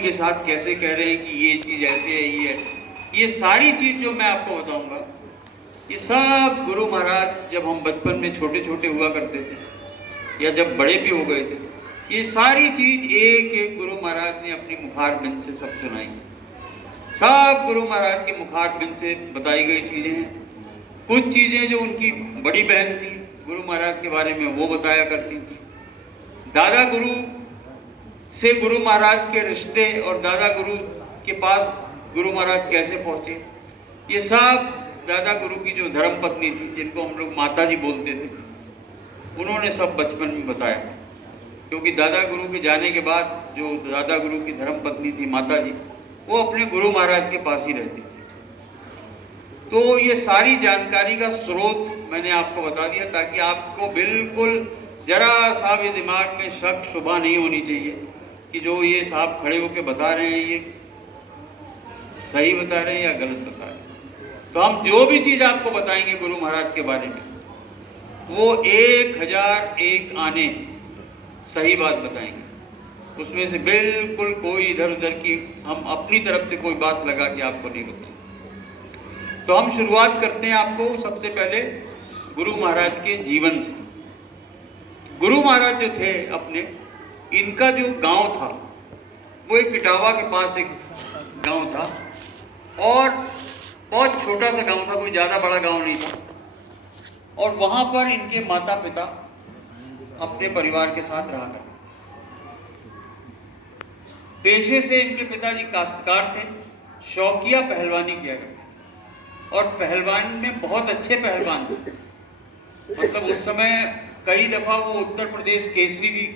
के साथ कैसे कह रहे हैं कि ये चीज ऐसे है, ये सारी चीज जो मैं आपको बताऊंगा, ये सब गुरु महाराज जब हम बचपन में छोटे छोटे हुआ करते थे या जब बड़े भी हो गए थे, ये सारी चीज एक एक गुरु महाराज ने अपनी मुखार बिंद से सब सुनाई। सब गुरु महाराज के मुखार बिंद से बताई गई चीजें हैं। कुछ चीजें जो उनकी बड़ी बहन थी गुरु महाराज के बारे में वो बताया करती थी। दादा गुरु से गुरु महाराज के रिश्ते और दादा गुरु के पास गुरु महाराज कैसे पहुंचे, ये सब दादा गुरु की जो धर्म पत्नी थी, जिनको हम लोग माता जी बोलते थे, उन्होंने सब बचपन में बताया। क्योंकि दादा गुरु के जाने के बाद जो दादा गुरु की धर्म पत्नी थी माता जी, वो अपने गुरु महाराज के पास ही रहती थी। तो ये सारी जानकारी का स्रोत मैंने आपको बता दिया ताकि आपको बिल्कुल जरा सा भी दिमाग में शक शुबा नहीं होनी चाहिए कि जो ये साहब खड़े होकर बता रहे हैं ये सही बता रहे हैं या गलत बता रहे हैं। तो हम जो भी चीज आपको बताएंगे गुरु महाराज के बारे में, वो 1001 आने सही बात बताएंगे। उसमें से बिल्कुल कोई इधर उधर की हम अपनी तरफ से कोई बात लगा के आपको नहीं बताएंगे। तो हम शुरुआत करते हैं आपको सबसे पहले गुरु महाराज के जीवन से। गुरु महाराज जो थे अपने, इनका जो गांव था वो एक इटावा के पास एक गांव था और बहुत छोटा सा गांव था, कोई ज्यादा बड़ा गांव नहीं था। और वहां पर इनके माता पिता अपने परिवार के साथ रहा करते। पेशे से इनके पिताजी काश्तकार थे, शौकिया पहलवानी किया करते और पहलवान में बहुत अच्छे पहलवान थे। मतलब उस समय कई दफा वो उत्तर प्रदेश केसरी भी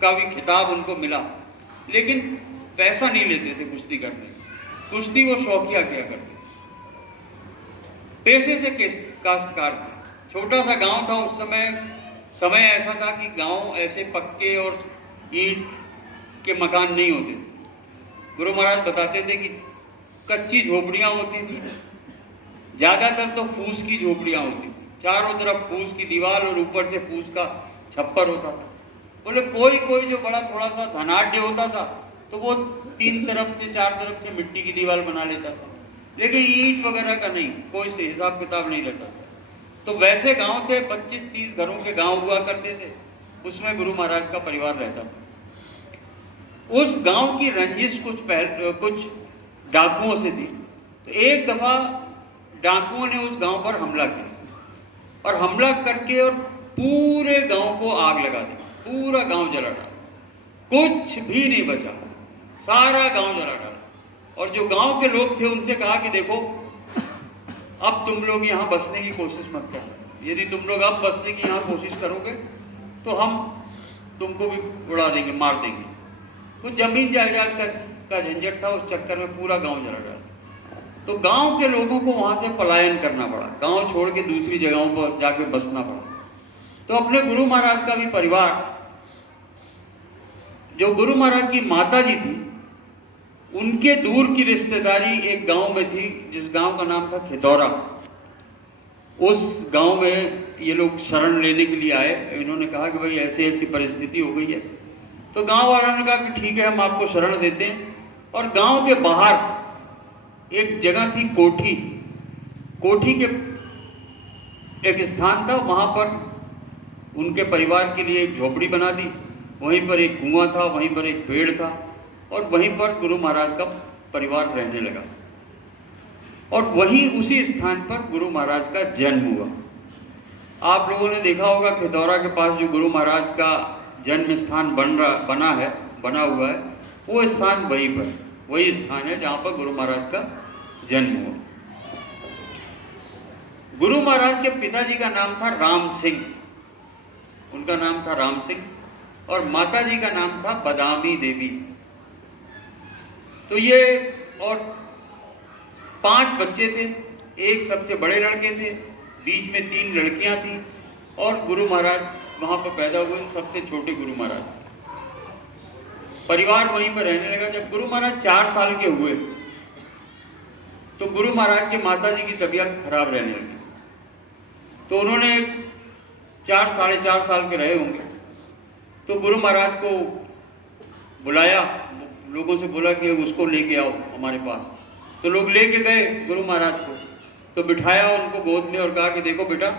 का भी खिताब उनको मिला, लेकिन पैसा नहीं लेते थे कुश्ती करने। कुश्ती वो शौकिया किया करते। पेशे से काश्तकार थे। छोटा सा गांव था उस समय ऐसा था कि गांव ऐसे पक्के और ईंट के मकान नहीं होते। गुरु महाराज बताते थे कि कच्ची झोपड़ियां होती थी, ज्यादातर तो फूस की झोपड़ियां होती थी। चारों तरफ फूस की दीवार और ऊपर से फूस का छप्पर होता था। बोले कोई कोई जो बड़ा थोड़ा सा धनाढ्य होता था तो वो 3 तरफ से 4 तरफ से मिट्टी की दीवार बना लेता था, लेकिन ईंट वगैरह का नहीं, कोई से हिसाब किताब नहीं रहता था। तो वैसे गांव थे, 25-30 घरों के गांव हुआ करते थे। उसमें गुरु महाराज का परिवार रहता था। उस गांव की रंजिश कुछ डाकुओं से थी। तो एक दफा डाकुओं ने उस गांव पर हमला किया और हमला करके और पूरे गांव को आग लगा दी। पूरा गांव जला डाला, कुछ भी नहीं बचा, सारा गांव जला डाला। और जो गांव के लोग थे उनसे कहा कि देखो, अब तुम लोग यहाँ बसने की कोशिश मत करो। यदि तुम लोग अब बसने की यहाँ कोशिश करोगे तो हम तुमको भी उड़ा देंगे, मार देंगे। कुछ जमीन जायदाद का झंझट था, उस चक्कर में पूरा गांव जला डाला। तो गांव के लोगों को वहां से पलायन करना पड़ा, गांव छोड़ के दूसरी जगहों पर जाके बसना पड़ा। तो अपने गुरु महाराज का भी परिवार, जो गुरु महाराज की माता जी थी, उनके दूर की रिश्तेदारी एक गांव में थी, जिस गांव का नाम था खितौरा। उस गांव में ये लोग शरण लेने के लिए आए। इन्होंने कहा कि भाई ऐसी ऐसी परिस्थिति हो गई है। तो गांव वालों ने कहा कि ठीक है, हम आपको शरण देते हैं। और गांव के बाहर एक जगह थी कोठी। कोठी के एक स्थान था, वहां पर उनके परिवार के लिए एक झोपड़ी बना दी। वहीं पर एक कुआं था, वहीं पर एक पेड़ था और वहीं पर गुरु महाराज का परिवार रहने लगा। और वहीं उसी स्थान पर गुरु महाराज का जन्म हुआ। आप लोगों ने देखा होगा खितौरा के पास जो गुरु महाराज का जन्म स्थान बना हुआ है, वो स्थान वही स्थान है जहां पर गुरु महाराज का जन्म हुआ। गुरु महाराज के पिताजी का नाम था राम सिंह, उनका नाम था राम सिंह, और माता जी का नाम था बदामी देवी। तो ये और 5 बच्चे थे। एक सबसे बड़े लड़के थे, बीच में 3 लड़कियां थी और गुरु महाराज वहां पर पैदा हुए, सबसे छोटे गुरु महाराज। परिवार वहीं पर रहने लगा। जब गुरु महाराज 4 साल के हुए तो गुरु महाराज के माता जी की तबीयत खराब रहने लगी। तो उन्होंने 4 साढ़े 4 साल के रहे होंगे तो गुरु महाराज को बुलाया, लोगों से बोला कि उसको लेके आओ हमारे पास। तो लोग लेके गए गुरु महाराज को, तो बिठाया उनको गोद में और कहा कि देखो बेटा,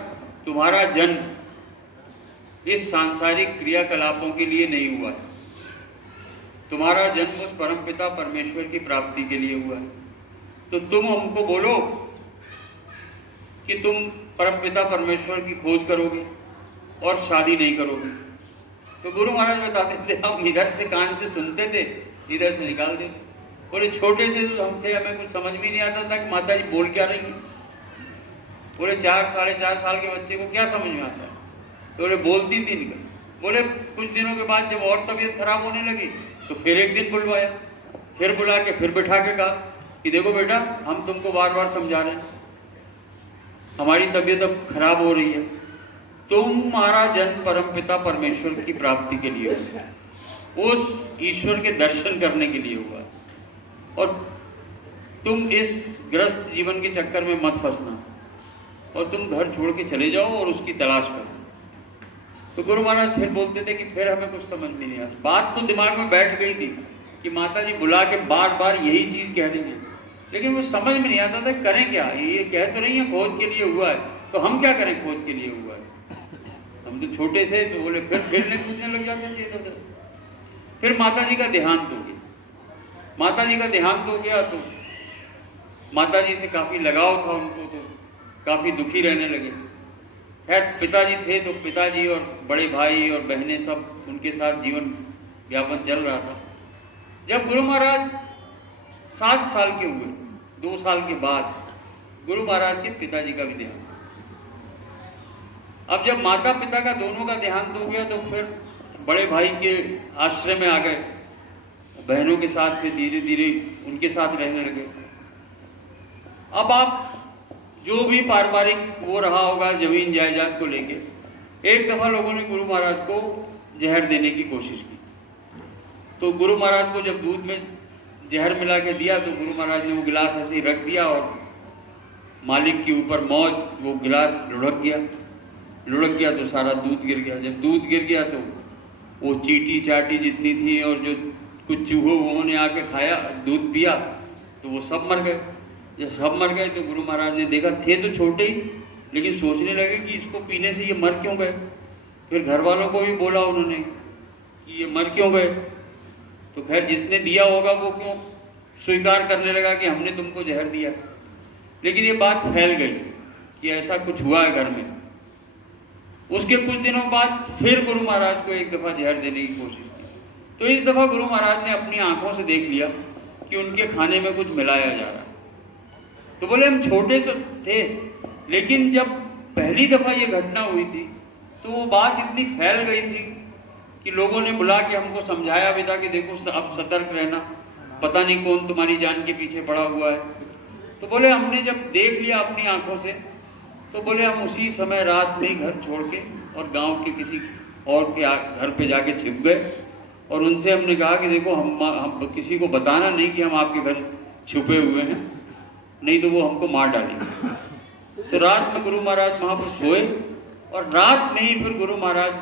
तुम्हारा जन्म इस सांसारिक क्रियाकलापों के लिए नहीं हुआ है, तुम्हारा जन्म उस परमपिता परमेश्वर की प्राप्ति के लिए हुआ है। तो तुम हमको बोलो कि तुम परमपिता परमेश्वर की खोज करोगे और शादी नहीं करोगे। तो गुरु महाराज बताते थे, हम इधर से कान से सुनते थे, इधर से निकाल देते। बोले छोटे से तो हम थे, हमें कुछ समझ भी नहीं आता था कि माता जी बोल क्या रही है। बोले 4 साढ़े 4 साल के बच्चे को क्या समझ में आता है। तो बोले बोलती थी निकल। बोले कुछ दिनों के बाद जब और तबीयत खराब होने लगी तो फिर एक दिन बुलवाया, फिर बुला के फिर बिठा के कहा कि देखो बेटा, हम तुमको बार बार समझा रहे हैं, हमारी तबीयत अब खराब हो रही है, तुम्हारा जन्म परमपिता परमेश्वर की प्राप्ति के लिए हुआ, उस ईश्वर के दर्शन करने के लिए हुआ, और तुम इस ग्रस्त जीवन के चक्कर में मत फंसना और तुम घर छोड़ के चले जाओ और उसकी तलाश करो। तो गुरु महाराज फिर बोलते थे कि फिर हमें कुछ समझ में नहीं आता। बात तो दिमाग में बैठ गई थी कि माता जी बुला के बार बार यही चीज कह रही है, लेकिन वो समझ में नहीं आता था करें क्या। ये कह तो रही है खोज के लिए हुआ है, तो हम क्या करें, खोज के लिए हुआ है। हम तो छोटे थे, तो बोले फिर खेलने कूदने लग जाते थे इधर। फिर माता जी का देहांत हो गया। माता जी का देहांत हो गया तो माता जी से काफी लगाव था उनको, तो काफी दुखी रहने लगे। खैर पिताजी थे तो पिताजी और बड़े भाई और बहनें सब उनके साथ जीवन व्यापन चल रहा था। जब गुरु महाराज 7 साल के हुए, 2 साल के बाद गुरु महाराज के पिताजी का भी देहांत। अब जब माता पिता का दोनों का देहांत हो गया तो फिर बड़े भाई के आश्रय में आ गए, बहनों के साथ फिर धीरे धीरे उनके साथ रहने लगे। अब आप जो भी पारिवारिक वो रहा होगा जमीन जायदाद को लेके, एक दफा लोगों ने गुरु महाराज को जहर देने की कोशिश की। तो गुरु महाराज को जब दूध में जहर मिला के दिया तो गुरु महाराज ने वो गिलास ऐसे ही रख दिया और मालिक के ऊपर मौज, वो गिलास लुढ़क गया तो सारा दूध गिर गया। जब दूध गिर गया तो वो चीटी चाटी जितनी थी और जो कुछ चूहों ने आके खाया, दूध पिया, तो वो सब मर गए। जब सब मर गए तो गुरु महाराज ने देखा, थे तो छोटे ही, लेकिन सोचने लगे कि इसको पीने से ये मर क्यों गए। फिर घर वालों को भी बोला उन्होंने कि ये मर क्यों गए। तो खैर जिसने दिया होगा वो क्यों स्वीकार करने लगा कि हमने तुमको जहर दिया। लेकिन ये बात फैल गई कि ऐसा कुछ हुआ है घर में। उसके कुछ दिनों बाद फिर गुरु महाराज को एक दफा जहर देने की कोशिश की। तो इस दफा गुरु महाराज ने अपनी आंखों से देख लिया कि उनके खाने में कुछ मिलाया जा रहा है। तो बोले हम छोटे से थे, लेकिन जब पहली दफा ये घटना हुई थी तो वो बात इतनी फैल गई थी कि लोगों ने बुला के हमको समझाया भी था कि देखो अब सतर्क रहना, पता नहीं कौन तुम्हारी जान के पीछे पड़ा हुआ है। तो बोले हमने जब देख लिया अपनी आंखों से, तो बोले हम उसी समय रात में ही घर छोड़ के और गांव के किसी और के घर पे जाके छिप गए और उनसे हमने कहा कि देखो हम किसी को बताना नहीं कि हम आपके घर छुपे हुए हैं, नहीं तो वो हमको मार डालेंगे। तो रात में गुरु महाराज वहाँ पर सोए और रात में ही फिर गुरु महाराज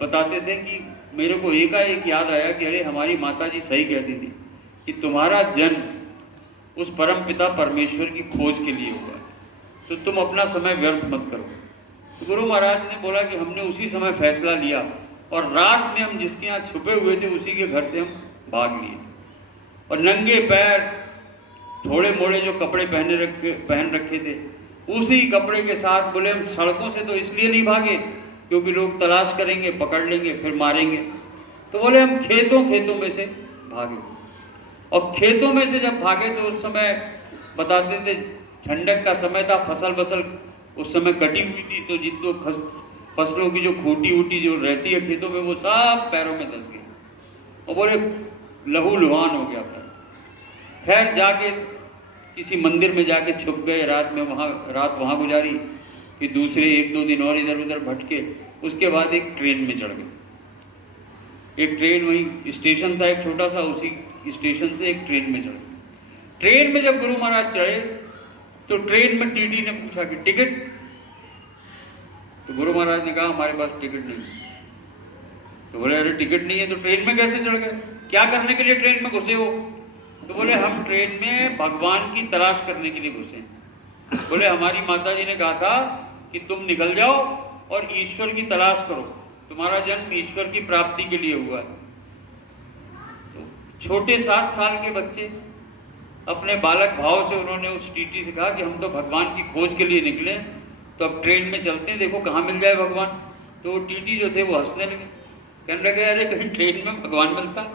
बताते थे कि मेरे को एकाएक याद आया कि अरे हमारी माता जी सही कहती थी कि तुम्हारा जन्म उस परम पिता परमेश्वर की खोज के लिए हुआ, तो तुम अपना समय व्यर्थ मत करो। तो गुरु महाराज ने बोला कि हमने उसी समय फैसला लिया और रात में हम जिसके यहाँ छुपे हुए थे उसी के घर से हम भाग लिए और नंगे पैर थोड़े मोड़े जो कपड़े पहन रखे थे उसी कपड़े के साथ, बोले हम सड़कों से तो इसलिए नहीं भागे क्योंकि लोग तलाश करेंगे, पकड़ लेंगे, फिर मारेंगे। तो बोले हम खेतों में से भागे और खेतों में से जब भागे तो उस समय बताते थे ठंडक का समय था, फसल उस समय कटी हुई थी, तो जितने फसलों की जो खूंटी वूटी जो रहती है खेतों में वो सब पैरों में धंस गई और बोले लहू लुहान हो गया था। खैर जाके किसी मंदिर में जाके छुप गए, रात वहाँ गुजारी, फिर दूसरे 1-2 दिन और इधर उधर भटके। उसके बाद एक ट्रेन में चढ़ गए। एक ट्रेन वहीं स्टेशन था एक छोटा सा, उसी स्टेशन से एक ट्रेन में चढ़ गए। ट्रेन में जब गुरु महाराज चढ़े तो ट्रेन में टीटी ने पूछा कि टिकट। तो गुरु महाराज ने कहा हमारे पास टिकट नहीं। तो बोले अरे टिकट नहीं है तो ट्रेन में कैसे चढ़ गए, क्या करने के लिए ट्रेन में घुसे हो? तो बोले हम ट्रेन में भगवान की तलाश करने के लिए घुसे। बोले हमारी माता जी ने कहा था कि तुम निकल जाओ और ईश्वर की तलाश करो, तुम्हारा जन्म ईश्वर की प्राप्ति के लिए हुआ है। तो छोटे 7 साल के बच्चे अपने बालक भाव से उन्होंने उस टीटी से कहा कि हम तो भगवान की खोज के लिए निकले, तो अब ट्रेन में चलते हैं, देखो कहाँ मिल जाए भगवान। तो वो टीटी जो थे वो हंसने लगे, कहने लगे अरे कहीं ट्रेन में भगवान मिलता,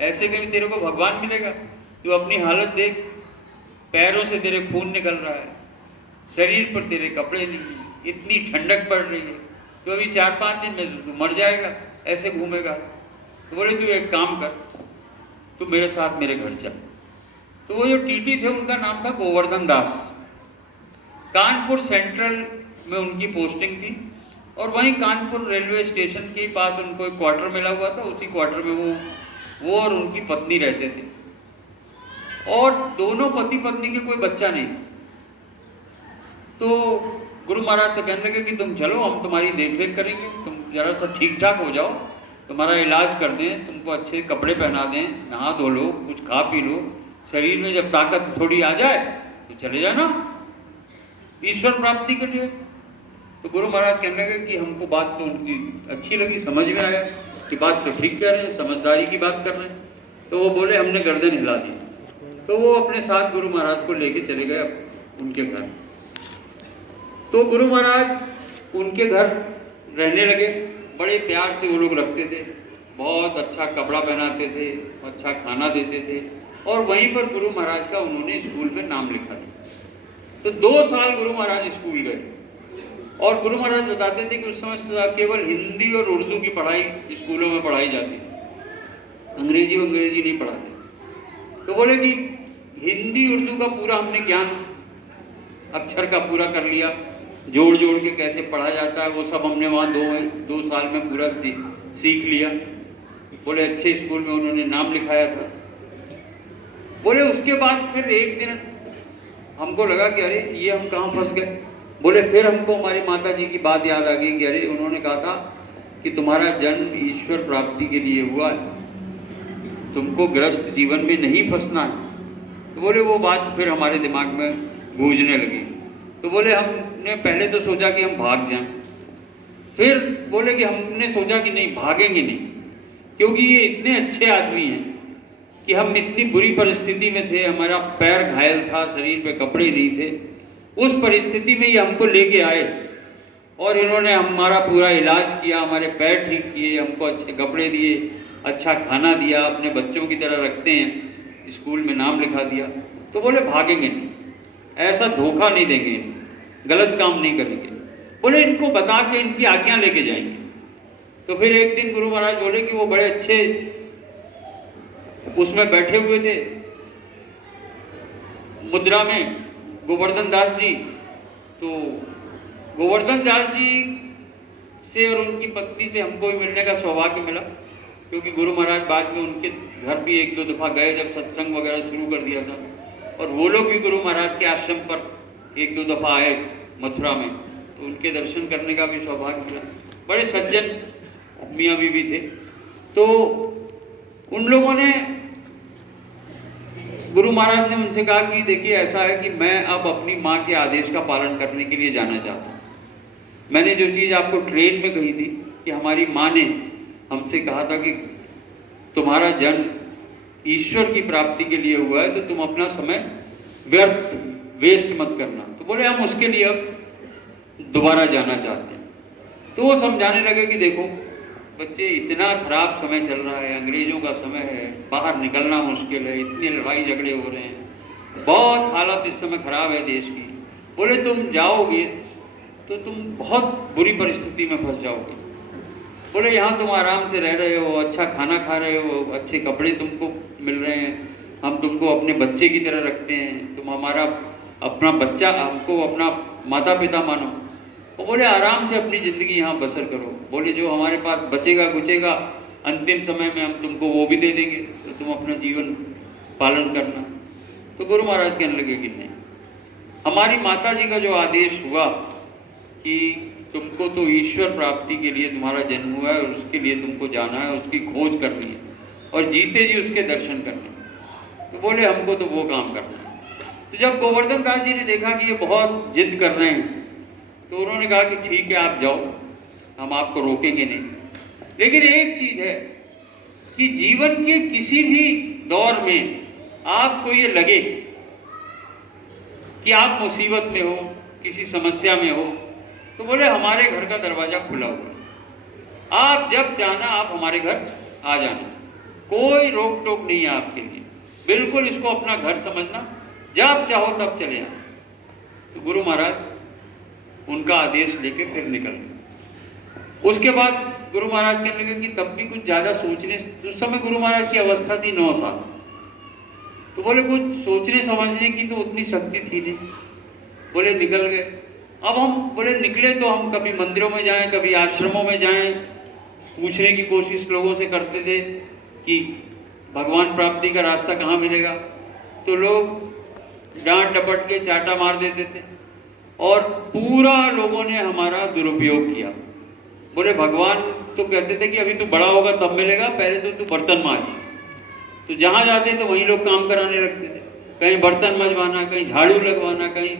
ऐसे कहीं तेरे को भगवान मिलेगा? तू अपनी हालत देख, पैरों से तेरे खून निकल रहा है, शरीर पर तेरे कपड़े नहीं है, इतनी ठंडक पड़ रही है, तो अभी 4-5 दिन में तू मर जाएगा, ऐसे घूमेगा। तो बोले तू एक काम कर, तू मेरे साथ मेरे घर चल। तो वो जो टीटी थे उनका नाम था गोवर्धन दास। कानपुर सेंट्रल में उनकी पोस्टिंग थी और वहीं कानपुर रेलवे स्टेशन के पास उनको एक क्वार्टर मिला हुआ था, उसी क्वार्टर में वो और उनकी पत्नी रहते थे। और दोनों पति पत्नी के कोई बच्चा नहीं। तो गुरु महाराज से कहने लगे कि तुम चलो, हम तुम्हारी देखरेख करेंगे, तुम जरा सा ठीक ठाक हो जाओ, तुम्हारा इलाज कर दें, तुमको अच्छे कपड़े पहना दें, नहा धो लो, कुछ खा पी लो, शरीर में जब ताकत थोड़ी आ जाए तो चले जाना ईश्वर प्राप्ति के लिए। तो गुरु महाराज कहने लगे कि हमको बात तो उनकी अच्छी लगी, समझ में आया कि बात तो ठीक कह रहे हैं, समझदारी की बात कर रहे हैं। तो वो बोले हमने गर्दन हिला दी। तो वो अपने साथ गुरु महाराज को लेके चले गए उनके घर। तो गुरु महाराज उनके घर रहने लगे, बड़े प्यार से वो लोग रखते थे, बहुत अच्छा कपड़ा पहनाते थे, अच्छा खाना देते थे, और वहीं पर गुरु महाराज का उन्होंने स्कूल में नाम लिखा था। तो 2 साल गुरु महाराज स्कूल गए और गुरु महाराज बताते थे कि उस समय केवल हिंदी और उर्दू की पढ़ाई स्कूलों में पढ़ाई जाती, अंग्रेजी नहीं पढ़ाते। तो बोले कि हिंदी उर्दू का पूरा हमने ज्ञान अक्षर का पूरा कर लिया, जोड़ जोड़ के कैसे पढ़ा जाता है वो सब हमने वहाँ 2 साल में पूरा सीख लिया। बोले अच्छे स्कूल में उन्होंने नाम लिखाया था। बोले उसके बाद फिर एक दिन हमको लगा कि अरे ये हम कहाँ फंस गए। बोले फिर हमको हमारी माता जी की बात याद आ गई कि अरे उन्होंने कहा था कि तुम्हारा जन्म ईश्वर प्राप्ति के लिए हुआ है, तुमको ग्रस्त जीवन में नहीं फंसना है। तो बोले वो बात फिर हमारे दिमाग में गूंजने लगी। तो बोले हमने पहले तो सोचा कि हम भाग जाएं, फिर बोले कि हमने सोचा कि नहीं भागेंगे नहीं, क्योंकि ये इतने अच्छे आदमी हैं कि हम इतनी बुरी परिस्थिति में थे, हमारा पैर घायल था, शरीर पे कपड़े नहीं थे, उस परिस्थिति में ये हमको लेके आए और इन्होंने हमारा पूरा इलाज किया, हमारे पैर ठीक किए, हमको अच्छे कपड़े दिए, अच्छा खाना दिया, अपने बच्चों की तरह रखते हैं, स्कूल में नाम लिखा दिया। तो बोले भागेंगे नहीं, ऐसा धोखा नहीं देंगे, गलत काम नहीं करेंगे। बोले इनको बता के इनकी आज्ञा लेके जाएंगे। तो फिर एक दिन गुरु महाराज बोले कि वो बड़े अच्छे उसमें बैठे हुए थे मुद्रा में गोवर्धन दास जी। तो गोवर्धन दास जी से और उनकी पत्नी से हमको भी मिलने का सौभाग्य मिला, क्योंकि गुरु महाराज बाद में उनके घर भी 1-2 दफ़ा गए जब सत्संग वगैरह शुरू कर दिया था, और वो लोग भी गुरु महाराज के आश्रम पर 1-2 दफ़ा आए मथुरा में, तो उनके दर्शन करने का भी सौभाग्य मिला। बड़े सज्जन मियाँ बीवी थे। तो उन लोगों ने गुरु महाराज ने उनसे कहा कि देखिए ऐसा है कि मैं अब अपनी माँ के आदेश का पालन करने के लिए जाना चाहता हूँ। मैंने जो चीज़ आपको ट्रेन में कही थी कि हमारी माँ ने हमसे कहा था कि तुम्हारा जन्म ईश्वर की प्राप्ति के लिए हुआ है, तो तुम अपना समय वेस्ट मत करना। तो बोले हम उसके लिए अब दोबारा जाना चाहते हैं। तो वो समझाने लगे कि देखो बच्चे, इतना खराब समय चल रहा है, अंग्रेजों का समय है, बाहर निकलना मुश्किल है, इतने लड़ाई झगड़े हो रहे हैं, बहुत हालत इस समय खराब है देश की। बोले तुम जाओगे तो तुम बहुत बुरी परिस्थिति में फंस जाओगे। बोले यहाँ तुम आराम से रह रहे हो, अच्छा खाना खा रहे हो, अच्छे कपड़े तुमको मिल रहे हैं, हम तुमको अपने बच्चे की तरह रखते हैं, तुम हमारा अपना बच्चा, हमको अपना माता पिता मानो। और बोले आराम से अपनी ज़िंदगी यहाँ बसर करो। बोले जो हमारे पास बचेगा कुचेगा अंतिम समय में हम तुमको वो भी दे देंगे, तो तुम अपना जीवन पालन करना। तो गुरु महाराज कहने लगे कि नहीं, हमारी माता जी का जो आदेश हुआ कि तुमको तो ईश्वर प्राप्ति के लिए तुम्हारा जन्म हुआ है और उसके लिए तुमको जाना है, उसकी खोज करनी है, और जीते जी उसके दर्शन करने। तो बोले हमको तो वो काम करना है। तो जब गोवर्धन दास जी ने देखा कि ये बहुत जिद कर रहे हैं, तो उन्होंने कहा कि ठीक है आप जाओ, हम आपको रोकेंगे नहीं। लेकिन एक चीज है कि जीवन के किसी भी दौर में आपको ये लगे कि आप मुसीबत में हो, किसी समस्या में हो, तो बोले हमारे घर का दरवाजा खुला हुआ है, आप जब चाहना आप हमारे घर आ जाना, कोई रोक टोक नहीं है आपके लिए, बिल्कुल इसको अपना घर समझना, जब चाहो तब चले आना। तो गुरु महाराज उनका आदेश लेके फिर निकल गए। उसके बाद गुरु महाराज कहने लगे कि तब भी कुछ ज्यादा सोचने, उस समय गुरु महाराज की अवस्था थी 9 साल, तो बोले कुछ सोचने समझने की तो उतनी शक्ति थी नहीं। बोले निकल गए। अब हम बोले निकले तो हम कभी मंदिरों में जाएं, कभी आश्रमों में जाएं, पूछने की कोशिश लोगों से करते थे कि भगवान प्राप्ति का रास्ता कहाँ मिलेगा, तो लोग डांट डपट के चाटा मार देते थे और पूरा लोगों ने हमारा दुरुपयोग किया। बोले भगवान तो कहते थे कि अभी तू बड़ा होगा तब मिलेगा, पहले तो तू बर्तन मांज। तो जहाँ जाते तो वहीं लोग काम कराने लगते थे, कहीं बर्तन मजवाना, कहीं झाड़ू लगवाना, कहीं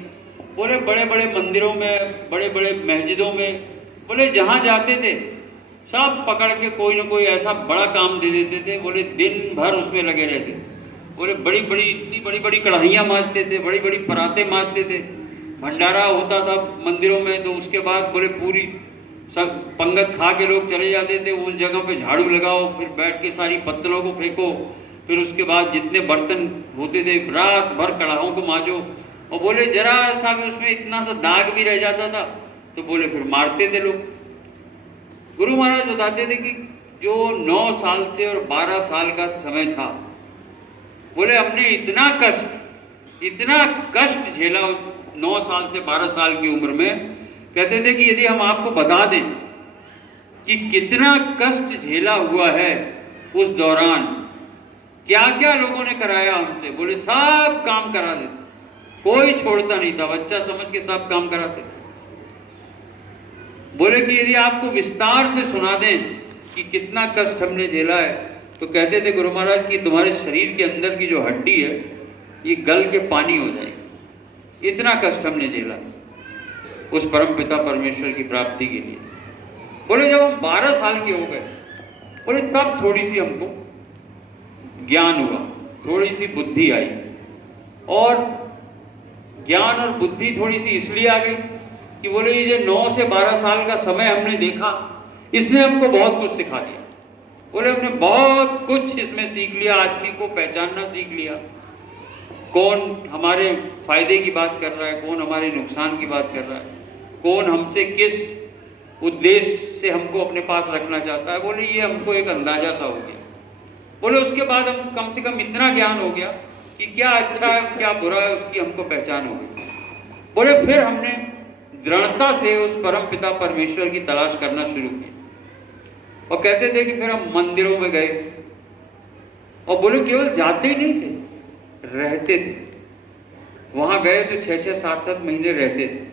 बोले बड़े बड़े मंदिरों में, बड़े बड़े मस्जिदों में, बोले जहाँ जाते थे सब पकड़ के कोई ना कोई ऐसा बड़ा काम दे देते थे। बोले दिन भर उसमें लगे रहते। बोले बड़ी बड़ी इतनी बड़ी बड़ी कढ़ाइयाँ मांजते थे, बड़ी बड़ी पराते मांजते थे। भंडारा होता था मंदिरों में, तो उसके बाद बोले पूरी सब पंगत खा के लोग चले जाते थे। उस जगह पे झाड़ू लगाओ, फिर बैठ के सारी पत्तलों को फेंको, फिर उसके बाद जितने बर्तन होते थे रात भर कढ़ाओं को मांजो। और बोले जरा सा भी उसमें इतना सा दाग भी रह जाता था तो बोले फिर मारते थे लोग। गुरु महाराज बताते थे कि जो 9 साल से और 12 साल का समय था, बोले हमने इतना कष्ट झेला उस 9 साल से 12 साल की उम्र में। कहते थे कि यदि हम आपको बता दें कि कितना कष्ट झेला हुआ है उस दौरान, क्या क्या लोगों ने कराया हमसे, बोले सब काम करा देते, कोई छोड़ता नहीं था, बच्चा समझ के सब काम कराते। बोले कि यदि आपको विस्तार से सुना दें कि कितना कष्ट हमने झेला है, तो कहते थे गुरु महाराज कि तुम्हारे शरीर के अंदर की जो हड्डी है ये गल के पानी हो जाएगी, इतना कष्ट हमने झेला उस परम पिता परमेश्वर की प्राप्ति के लिए। बोले जब हम 12 साल के हो गए, बोले तब थोड़ी सी हमको ज्ञान हुआ, थोड़ी सी बुद्धि आई। और ज्ञान और बुद्धि थोड़ी सी इसलिए आ गई कि बोले ये जो 9 से 12 साल का समय हमने देखा, इसने हमको बहुत कुछ सिखा दिया। बोले हमने बहुत कुछ इसमें सीख लिया, आदमी को पहचानना सीख लिया, कौन हमारे फायदे की बात कर रहा है, कौन हमारे नुकसान की बात कर रहा है, कौन हमसे किस उद्देश्य से हमको अपने पास रखना चाहता है। बोले ये हमको एक अंदाजा सा हो गया। बोले उसके बाद हम कम से कम इतना ज्ञान हो गया कि क्या अच्छा है क्या बुरा है उसकी हमको पहचान हो गई। बोले फिर हमने दृढ़ता से उस परम पिता परमेश्वर की तलाश करना शुरू की। और कहते थे कि फिर हम मंदिरों में गए, और बोले केवल जाते ही नहीं थे, रहते थे। वहां गए तो 6-6, 7-7 महीने रहते थे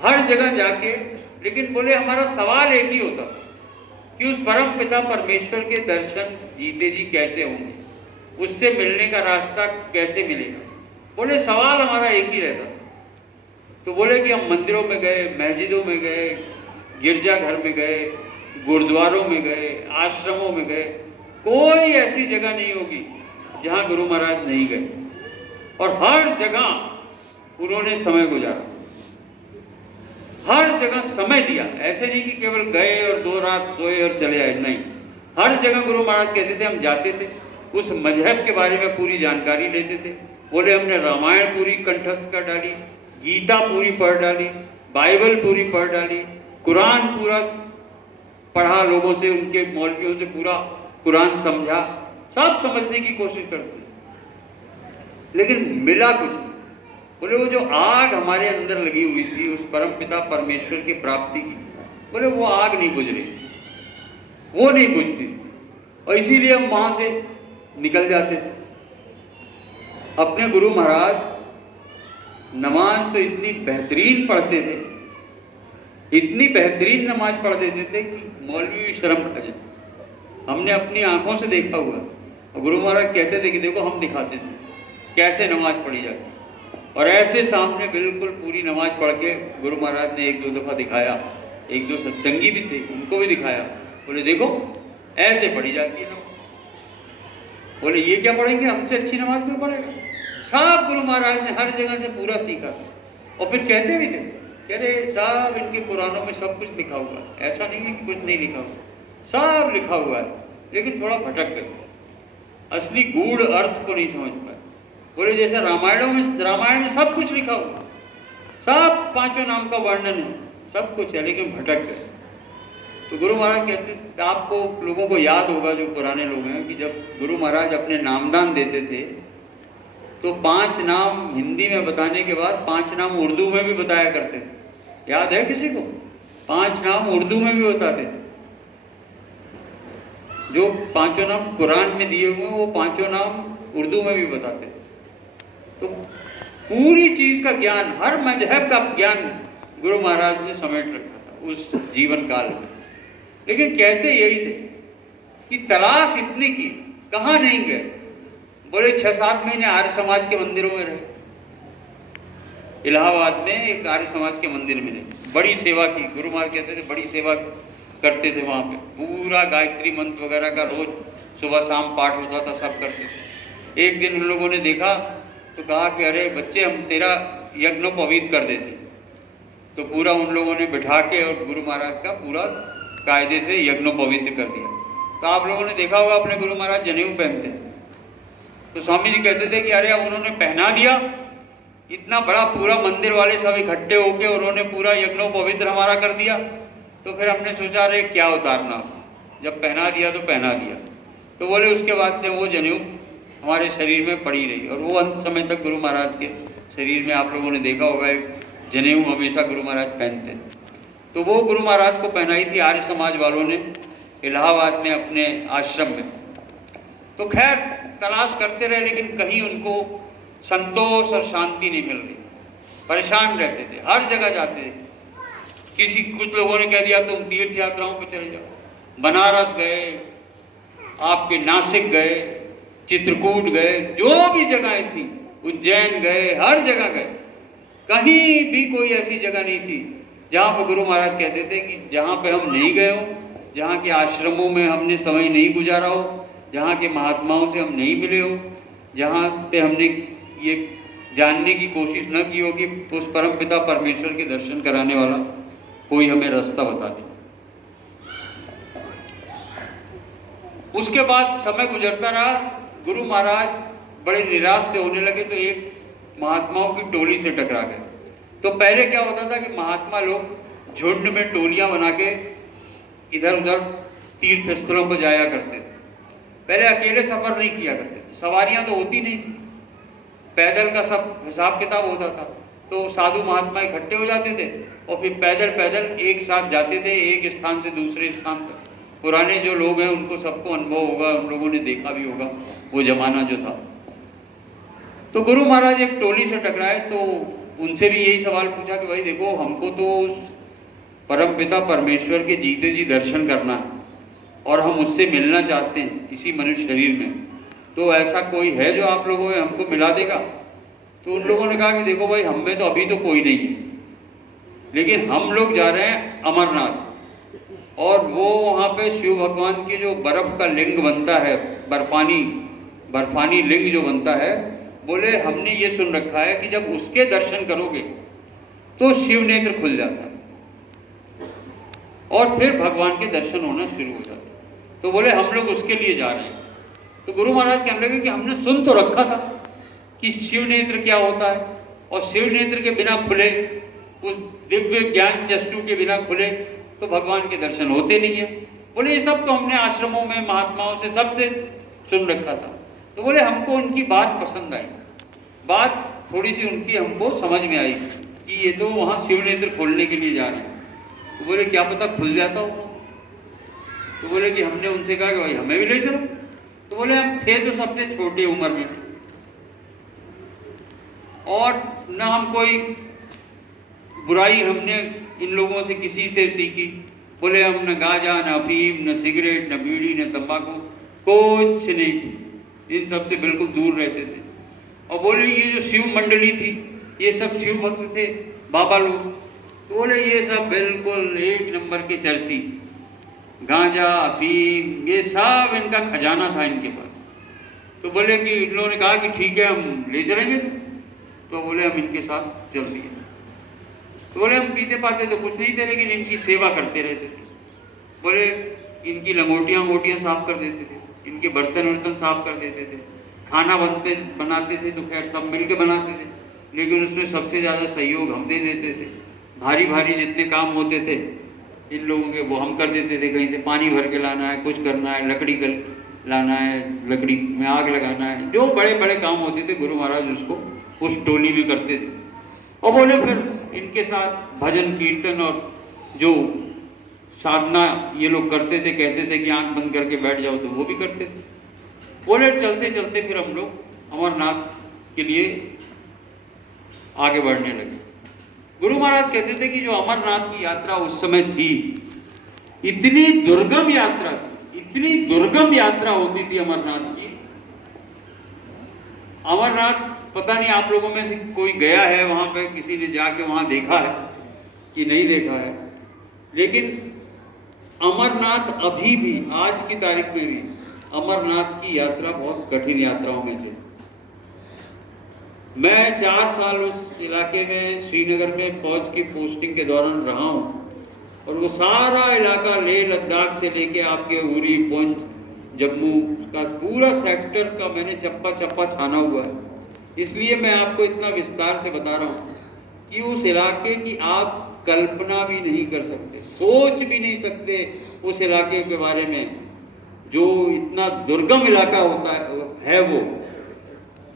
हर जगह जाके। लेकिन बोले हमारा सवाल एक ही होता कि उस परम पिता परमेश्वर के दर्शन जीते जी कैसे होंगे, उससे मिलने का रास्ता कैसे मिलेगा। बोले सवाल हमारा एक ही रहता। तो बोले कि हम मंदिरों में गए, मस्जिदों में गए, गिरजाघर में गए, गुरुद्वारों में गए, आश्रमों में गए, कोई ऐसी जगह नहीं होगी जहां गुरु महाराज नहीं गए। और हर जगह उन्होंने समय गुजारा, हर जगह समय दिया। ऐसे नहीं कि केवल गए और 2 रात सोए और चले आए, नहीं, हर जगह गुरु महाराज कहते थे हम जाते थे, उस मजहब के बारे में पूरी जानकारी लेते थे। बोले हमने रामायण पूरी कंठस्थ कर डाली, गीता पूरी पढ़ डाली, बाइबल पूरी पढ़ डाली, कुरान पूरा पढ़ा, लोगों से, उनके मौलवियों से पूरा कुरान समझा, सब समझने की कोशिश करते, लेकिन मिला कुछ नहीं। बोले वो जो आग हमारे अंदर लगी हुई थी उस परम पिता परमेश्वर की प्राप्ति की, बोले वो आग नहीं बुझ रही, वो नहीं बुझती, और इसीलिए हम वहां से निकल जाते थे। अपने गुरु महाराज नमाज तो इतनी बेहतरीन पढ़ते थे, इतनी बेहतरीन नमाज पढ़ देते थे कि मौलवी भी शर्म खा जाते। हमने अपनी आंखों से देखा हुआ और गुरु महाराज कहते थे कि देखो हम दिखाते थे कैसे नमाज पढ़ी जाती, और ऐसे सामने बिल्कुल पूरी नमाज पढ़ के गुरु महाराज ने एक दो दफ़ा दिखाया, एक दो सत्संगी भी थे उनको भी दिखाया, बोले देखो ऐसे पढ़ी जाती है नमाज। बोले ये क्या पढ़ेंगे, हमसे अच्छी नमाज कोई पढ़ेगा। सब गुरु महाराज ने हर जगह से पूरा सीखा, और फिर कहते भी थे, कह रहे साहब इनके कुरानों में सब कुछ लिखा हुआ है, ऐसा नहीं है कि कुछ नहीं लिखा हुआ, सब लिखा हुआ है, लेकिन थोड़ा भटक गए, असली गूढ़ अर्थ को नहीं समझ पाए। बोले जैसे रामायण में सब कुछ लिखा हुआ, सब पांचों नाम का वर्णन है, सब कुछ है, लेकिन भटक गए। तो गुरु महाराज कहते, आपको लोगों को याद होगा जो पुराने लोग हैं, कि जब गुरु महाराज अपने नामदान देते थे तो 5 नाम हिंदी में बताने के बाद 5 नाम उर्दू में भी बताया करते थे। याद है किसी को? 5 नाम उर्दू में भी बताते थे। जो 5 नाम कुरान में दिए हुए वो 5 नाम उर्दू में भी बताते थे। तो पूरी चीज का ज्ञान, हर मजहब का ज्ञान गुरु महाराज ने समेट रखा था उस जीवन काल में। लेकिन कहते यही थे कि तलाश इतनी की, कहाँ नहीं गए। बोले 6-7 महीने आर्य समाज के मंदिरों में रहे, इलाहाबाद में एक आर्य समाज के मंदिर में रहे, बड़ी सेवा की। गुरु महाराज कहते थे बड़ी सेवा करते थे वहाँ पे, पूरा गायत्री मंत्र वगैरह का रोज सुबह शाम पाठ होता था, सब करते थे। एक दिन उन लोगों ने देखा तो कहा कि अरे बच्चे हम तेरा यज्ञोपवीत कर देते। तो पूरा उन लोगों ने बिठा के और गुरु महाराज का पूरा कायदे से यज्ञोपवीत कर दिया। तो आप लोगों ने देखा होगा अपने गुरु महाराज जनेऊ पहनते, तो स्वामी जी कहते थे कि अरे अब उन्होंने पहना दिया, इतना बड़ा पूरा मंदिर वाले सब इकट्ठे होके उन्होंने पूरा यज्ञोपवीत हमारा कर दिया। तो फिर हमने सोचा अरे क्या उतारना, जब पहना दिया तो पहना दिया। तो बोले उसके बाद से वो जनेऊ हमारे शरीर में पड़ी रही, और वो अंत समय तक गुरु महाराज के शरीर में आप लोगों ने देखा होगा एक जनेऊ हमेशा गुरु महाराज पहनते। तो वो गुरु महाराज को पहनाई थी आर्य समाज वालों ने इलाहाबाद में अपने आश्रम में। तो खैर तलाश करते रहे, लेकिन कहीं उनको संतोष और शांति नहीं मिल रही, परेशान रहते थे, हर जगह जाते थे। कुछ लोगों ने कह दिया तुम तीर्थ यात्राओं पर चले जाओ, बनारस गए, आपके नासिक गए, चित्रकूट गए, जो भी जगहें थी, उज्जैन गए, हर जगह गए, कहीं भी कोई ऐसी जगह नहीं थी जहाँ पर गुरु महाराज कहते थे कि जहाँ पे हम नहीं गए हो, जहाँ के आश्रमों में हमने समय नहीं गुजारा हो, जहाँ के महात्माओं से हम नहीं मिले हो, जहाँ पे हमने ये जानने की कोशिश न की हो कि उस परम पिता परमेश्वर के दर्शन कराने वाला कोई हमें रास्ता बता दे। उसके बाद समय गुजरता रहा, गुरु महाराज बड़े निराश से होने लगे, तो एक महात्माओं की टोली से टकरा गए। तो पहले क्या होता था कि महात्मा लोग झुंड में टोलियां बना के इधर उधर तीर्थ स्थलों पर जाया करते थे। पहले अकेले सफर नहीं किया करते थे, सवारियां तो होती नहीं थी, पैदल का सब हिसाब किताब होता था। तो साधु महात्मा इकट्ठे हो जाते थे और फिर पैदल पैदल एक साथ जाते थे, एक स्थान से दूसरे स्थान तक। पुराने जो लोग हैं उनको सबको अनुभव होगा, उन लोगों ने देखा भी होगा वो जमाना जो था। तो गुरु महाराज एक टोली से टकराए, तो उनसे भी यही सवाल पूछा कि भाई देखो, हमको तो उस परम पिता परमेश्वर के जीते जी दर्शन करना है और हम उससे मिलना चाहते हैं इसी मनुष्य शरीर में, तो ऐसा कोई है जो आप लोगों में हमको मिला देगा? तो उन लोगों ने कहा कि देखो भाई, हम में तो अभी तो कोई नहीं है, लेकिन हम लोग जा रहे हैं अमरनाथ, और वो वहाँ पे शिव भगवान के जो बर्फ का लिंग बनता है, बर्फानी लिंग जो बनता है, बोले हमने ये सुन रखा है कि जब उसके दर्शन करोगे तो शिव नेत्र खुल जाता है और फिर भगवान के दर्शन होना शुरू हो जाते हैं। तो बोले हम लोग उसके लिए जा रहे हैं। तो गुरु महाराज कहने लगे कि हमने सुन तो रखा था कि शिव नेत्र क्या होता है, और शिव नेत्र के बिना खुले, उस दिव्य ज्ञान चक्षु के बिना खुले तो भगवान के दर्शन होते नहीं है। बोले ये सब तो हमने आश्रमों में महात्माओं से सबसे सुन रखा था। तो बोले हमको उनकी बात पसंद आई, बात थोड़ी सी उनकी हमको समझ में आई कि ये तो वहाँ शिव नेत्र खोलने के लिए जा रहे हैं। तो बोले क्या पता खुल जाता हो। तो बोले कि हमने उनसे कहा कि भाई हमें भी ले चलो। तो बोले हम थे तो सबसे छोटी उम्र में, और न हम कोई बुराई हमने इन लोगों से किसी से सीखी। बोले हम न गांजा, न अफीम, न सिगरेट, न बीड़ी, न तंबाकू, कुछ नहीं। इन सब से बिल्कुल दूर रहते थे। और बोले ये जो शिव मंडली थी, ये सब शिव भक्त थे बाबा लोग, तो बोले ये सब बिल्कुल एक नंबर के चरसी, गांजा अफीम ये सब इनका खजाना था इनके पास। तो बोले कि इन लोगों ने कहा कि ठीक है हम ले चलेंगे, तो बोले हम इनके साथ चल दिए। तो बोले हम पीते पाते तो कुछ नहीं थे, लेकिन इनकी सेवा करते रहते थे। बोले इनकी लंगोटियाँ वोटियाँ साफ कर देते थे, इनके बर्तन वर्तन साफ कर देते थे, खाना बनाते थे तो खैर सब मिल के बनाते थे, लेकिन उसमें सबसे ज़्यादा सहयोग हम दे देते थे। भारी भारी जितने काम होते थे इन लोगों के वो हम कर देते थे। कहीं से पानी भर के लाना है, कुछ करना है, लकड़ी लाना है, लकड़ी में आग लगाना है, जो बड़े बड़े काम होते थे गुरु महाराज उसको उस टोली में करते थे। और बोले फिर इनके साथ भजन कीर्तन और जो साधना ये लोग करते थे, कहते थे कि आंख बंद करके बैठ जाओ, तो वो भी करते थे। बोले चलते चलते फिर हम लोग अमरनाथ के लिए आगे बढ़ने लगे। गुरु महाराज कहते थे कि जो अमरनाथ की यात्रा उस समय थी, इतनी दुर्गम यात्रा थी, इतनी दुर्गम यात्रा होती थी अमरनाथ की। अमरनाथ पता नहीं आप लोगों में से कोई गया है वहां पे, किसी ने जाके वहां देखा है कि नहीं देखा है, लेकिन अमरनाथ अभी भी आज की तारीख में भी अमरनाथ की यात्रा बहुत कठिन यात्राओं में से। मैं 4 साल उस इलाके में श्रीनगर में फौज की पोस्टिंग के दौरान रहा हूँ, और वो सारा इलाका लेह लद्दाख से लेके आपके उरी पुंछ जम्मू का पूरा सेक्टर का मैंने चप्पा चप्पा छाना हुआ है। इसलिए मैं आपको इतना विस्तार से बता रहा हूँ कि उस इलाके की आप कल्पना भी नहीं कर सकते, सोच भी नहीं सकते उस इलाके के बारे में। जो इतना दुर्गम इलाका होता है वो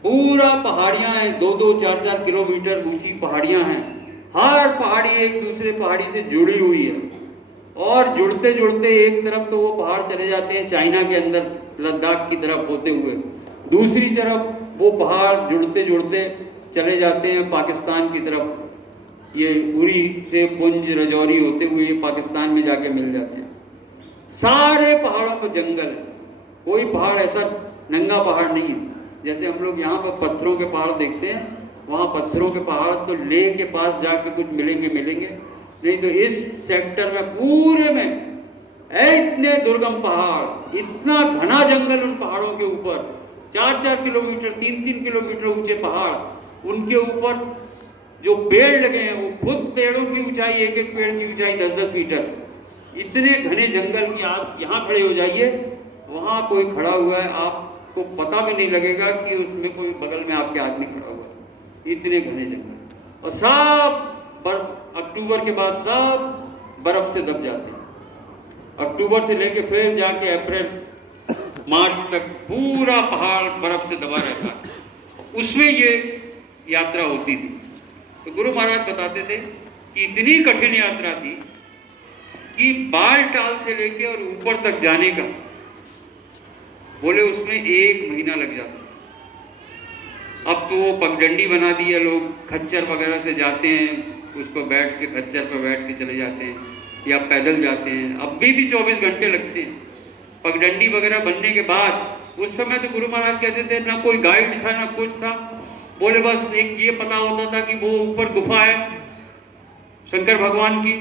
पूरा पहाड़ियां हैं, 2-2, 4-4 किलोमीटर ऊंची पहाड़ियां हैं। हर पहाड़ी एक दूसरे पहाड़ी से जुड़ी हुई है, और जुड़ते जुड़ते एक तरफ तो वो पहाड़ चले जाते हैं चाइना के अंदर लद्दाख की तरफ होते हुए, दूसरी तरफ वो पहाड़ जुड़ते जुड़ते चले जाते हैं पाकिस्तान की तरफ। ये उरी से पुंज रजौरी होते हुए ये पाकिस्तान में जाके मिल जाते हैं। सारे पहाड़ों पर जंगल है, कोई पहाड़ ऐसा नंगा पहाड़ नहीं है। जैसे हम लोग यहाँ पर पत्थरों के पहाड़ देखते हैं, वहाँ पत्थरों के पहाड़ तो लेह के पास जाके कुछ मिलेंगे, नहीं तो इस सेक्टर में पूरे में इतने दुर्गम पहाड़, इतना घना जंगल उन पहाड़ों के ऊपर, 4-4 किलोमीटर 3-3 किलोमीटर ऊंचे पहाड़, उनके ऊपर जो पेड़ लगे हैं वो खुद पेड़ों की ऊंचाई, एक एक पेड़ की ऊंचाई 10-10 मीटर। इतने घने जंगल की आप यहाँ खड़े हो जाइए, वहाँ कोई खड़ा हुआ है आपको पता भी नहीं लगेगा कि उसमें कोई बगल में आपके आदमी खड़ा हुआ है, इतने घने जंगल। और सब बर्फ, अक्टूबर के बाद सब बर्फ से दब जाते हैं। अक्टूबर से लेके फिर जाके अप्रैल मार्च तक पूरा पहाड़ बर्फ से दबा रहता है, उसमें ये यात्रा होती थी। तो गुरु महाराज बताते थे कि इतनी कठिन यात्रा थी कि बाल टाल से लेके और ऊपर तक जाने का बोले उसमें 1 महीना लग जाता। अब तो वो पगडंडी बना दी है, लोग खच्चर वगैरह से जाते हैं, उस पर बैठ के खच्चर पर बैठ के चले जाते हैं या पैदल जाते हैं। अब भी 24 घंटे लगते हैं पगडंडी वगैरह बनने के बाद। उस समय तो गुरु महाराज कहते थे ना कोई गाइड था ना कुछ था, बोले बस एक ये पता होता था कि वो ऊपर गुफा है शंकर भगवान की,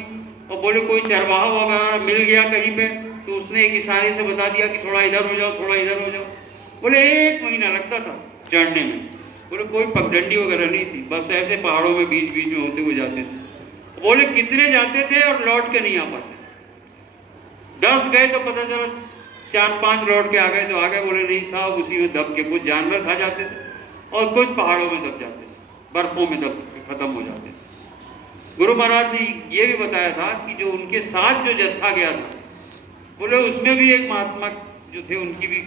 और बोले कोई चरवाहा वगैरह मिल गया कहीं पे तो उसने एक इशारे से बता दिया कि थोड़ा इधर हो जाओ, थोड़ा इधर हो जाओ। बोले 1 महीना लगता था चढ़ने में। बोले कोई पगडंडी वगैरह नहीं थी, बस ऐसे पहाड़ों में बीच बीच में होते हुए जाते थे। बोले कितने जाते थे और लौट के नहीं आ पाते, 10 गए तो पता चला 4-5 लौट के आ गए तो आ गए। बोले नहीं साहब उसी में दब के कुछ जानवर खा जाते थे और कुछ पहाड़ों में दब जाते थे, बर्फों में दब के खत्म हो जाते थे। गुरु महाराज ने ये भी बताया था कि जो उनके साथ जो जत्था गया था, बोले उसमें भी एक महात्मा जो थे उनकी भी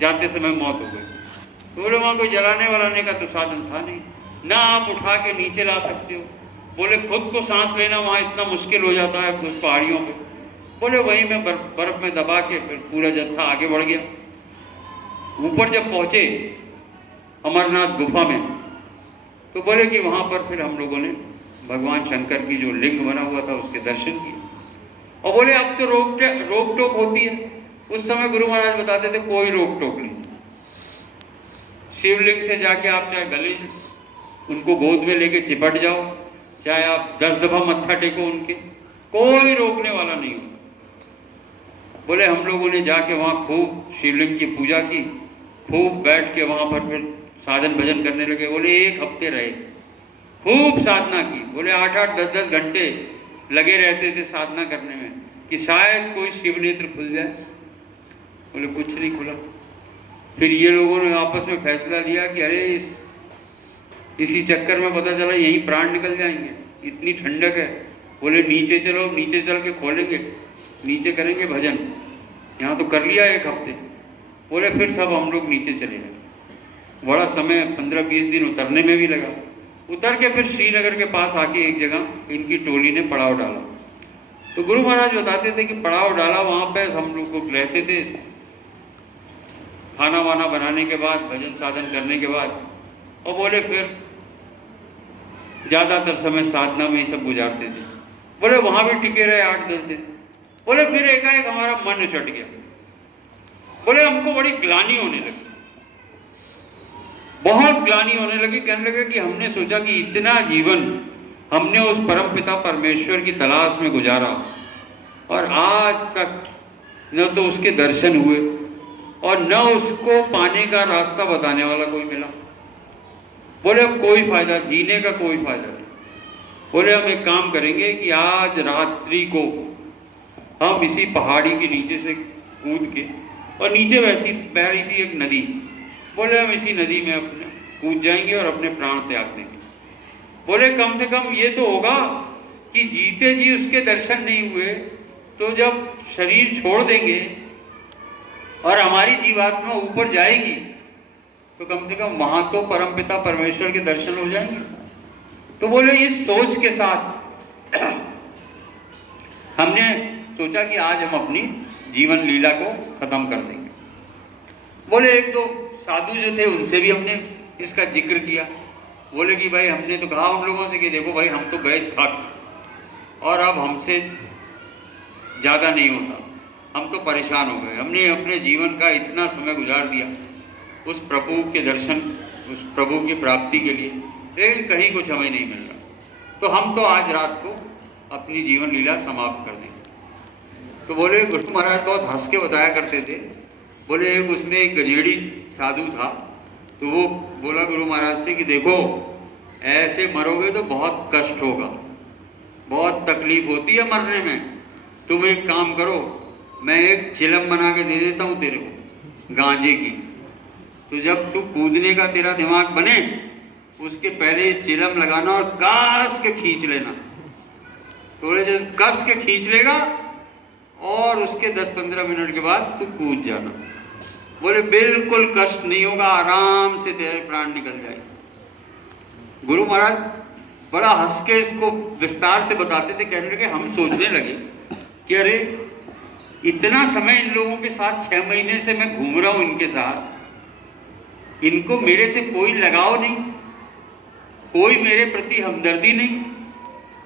जाते समय मौत हो गई। बोले वहाँ कोई जलाने वलाने का तो साधन था नहीं, ना आप उठा के नीचे ला सकते हो। बोले खुद को सांस लेना वहाँ इतना मुश्किल हो जाता है उस पहाड़ियों पे। बोले वहीं में बर्फ में दबा के फिर पूरा जत्था आगे बढ़ गया। ऊपर जब पहुँचे अमरनाथ गुफा में तो बोले कि वहाँ पर फिर हम लोगों ने भगवान शंकर की जो लिंग बना हुआ था उसके दर्शन किए। और बोले अब तो रोक टोक होती है, उस समय गुरु महाराज बताते थे कोई रोक टोक नहीं, शिवलिंग से जाके आप चाहे गले उनको गोद में लेके चिपट जाओ, चाहे आप 10 दफा मत्था टेको उनके, कोई रोकने वाला नहीं हो। बोले हम लोगों ने जाके वहाँ खूब शिवलिंग की पूजा की, खूब बैठ के वहाँ पर फिर साधन भजन करने लगे। बोले 1 हफ्ते रहे, खूब साधना की। बोले 8-8, 10-10 घंटे लगे रहते थे साधना करने में कि शायद कोई शिव नेत्र खुल जाए। बोले कुछ नहीं खुला। फिर ये लोगों ने आपस में फैसला लिया कि अरे इसी चक्कर में पता चला यहीं प्राण निकल जाएंगे, इतनी ठंडक है। बोले नीचे चलो, नीचे चल के खोलेंगे, नीचे करेंगे भजन। यहाँ तो कर लिया 1 हफ्ते। बोले फिर सब हम लोग नीचे चले गए। बड़ा समय 15-20 दिन उतरने में भी लगा। उतर के फिर श्रीनगर के पास आके एक जगह इनकी टोली ने पड़ाव डाला। तो गुरु महाराज बताते थे कि पड़ाव डाला, वहाँ पे हम लोग को रहते थे, खाना वाना बनाने के बाद, भजन साधन करने के बाद, और बोले फिर ज़्यादातर समय साधना में ही सब गुजारते थे। बोले वहाँ भी टिके रहे 8-10 दिन। बोले फिर एकाएक हमारा मन उचट गया। बोले हमको बड़ी ग्लानि होने लगी, बहुत ग्लानि होने लगी। कहने लगे कि हमने सोचा कि इतना जीवन हमने उस परमपिता परमेश्वर की तलाश में गुजारा और आज तक न तो उसके दर्शन हुए और न उसको पाने का रास्ता बताने वाला कोई मिला। बोले अब कोई फायदा, जीने का कोई फायदा नहीं। बोले हम एक काम करेंगे कि आज रात्रि को हम इसी पहाड़ी के नीचे से कूद के, और नीचे बह रही थी एक नदी, बोले हम इसी नदी में अपने कूद जाएंगे और अपने प्राण त्याग देंगे। बोले कम से कम ये तो होगा कि जीते जी उसके दर्शन नहीं हुए तो जब शरीर छोड़ देंगे और हमारी जीवात्मा ऊपर जाएगी तो कम से कम वहां तो परमपिता परमेश्वर के दर्शन हो जाएंगे। तो बोले इस सोच के साथ हमने सोचा कि आज हम अपनी जीवन लीला को खत्म कर देंगे। बोले 1-2 साधु जो थे उनसे भी हमने इसका जिक्र किया। बोले कि भाई हमने तो कहा उन लोगों से कि देखो भाई हम तो गए थक और अब हमसे ज़्यादा नहीं होता, हम तो परेशान हो गए। हमने अपने जीवन का इतना समय गुजार दिया उस प्रभु के दर्शन, उस प्रभु की प्राप्ति के लिए, लेकिन कहीं कुछ हमें नहीं मिल रहा। तो हम तो आज रात को अपनी जीवन लीला समाप्त कर देंगे। तो बोले गुरु महाराज बहुत हंस के बताया करते थे। बोले उसमें एक गजेड़ी साधु था, तो वो बोला गुरु महाराज से कि देखो ऐसे मरोगे तो बहुत कष्ट होगा, बहुत तकलीफ होती है मरने में। तुम एक काम करो, मैं एक चिलम बना के दे देता हूँ तेरे को गांजे की, तो जब तू कूदने का तेरा दिमाग बने उसके पहले चिलम लगाना और कस के खींच लेना। थोड़े से कस के खींच लेगा और उसके 10-15 मिनट के बाद तू कूद जाना। बोले बिल्कुल कष्ट नहीं होगा, आराम से तेरे प्राण निकल जाएंगे। गुरु महाराज बड़ा हंस के इसको विस्तार से बताते थे। कहने लगे हम सोचने लगे कि अरे इतना समय इन लोगों के साथ 6 महीने से मैं घूम रहा हूं इनके साथ, इनको मेरे से कोई लगाव नहीं, कोई मेरे प्रति हमदर्दी नहीं।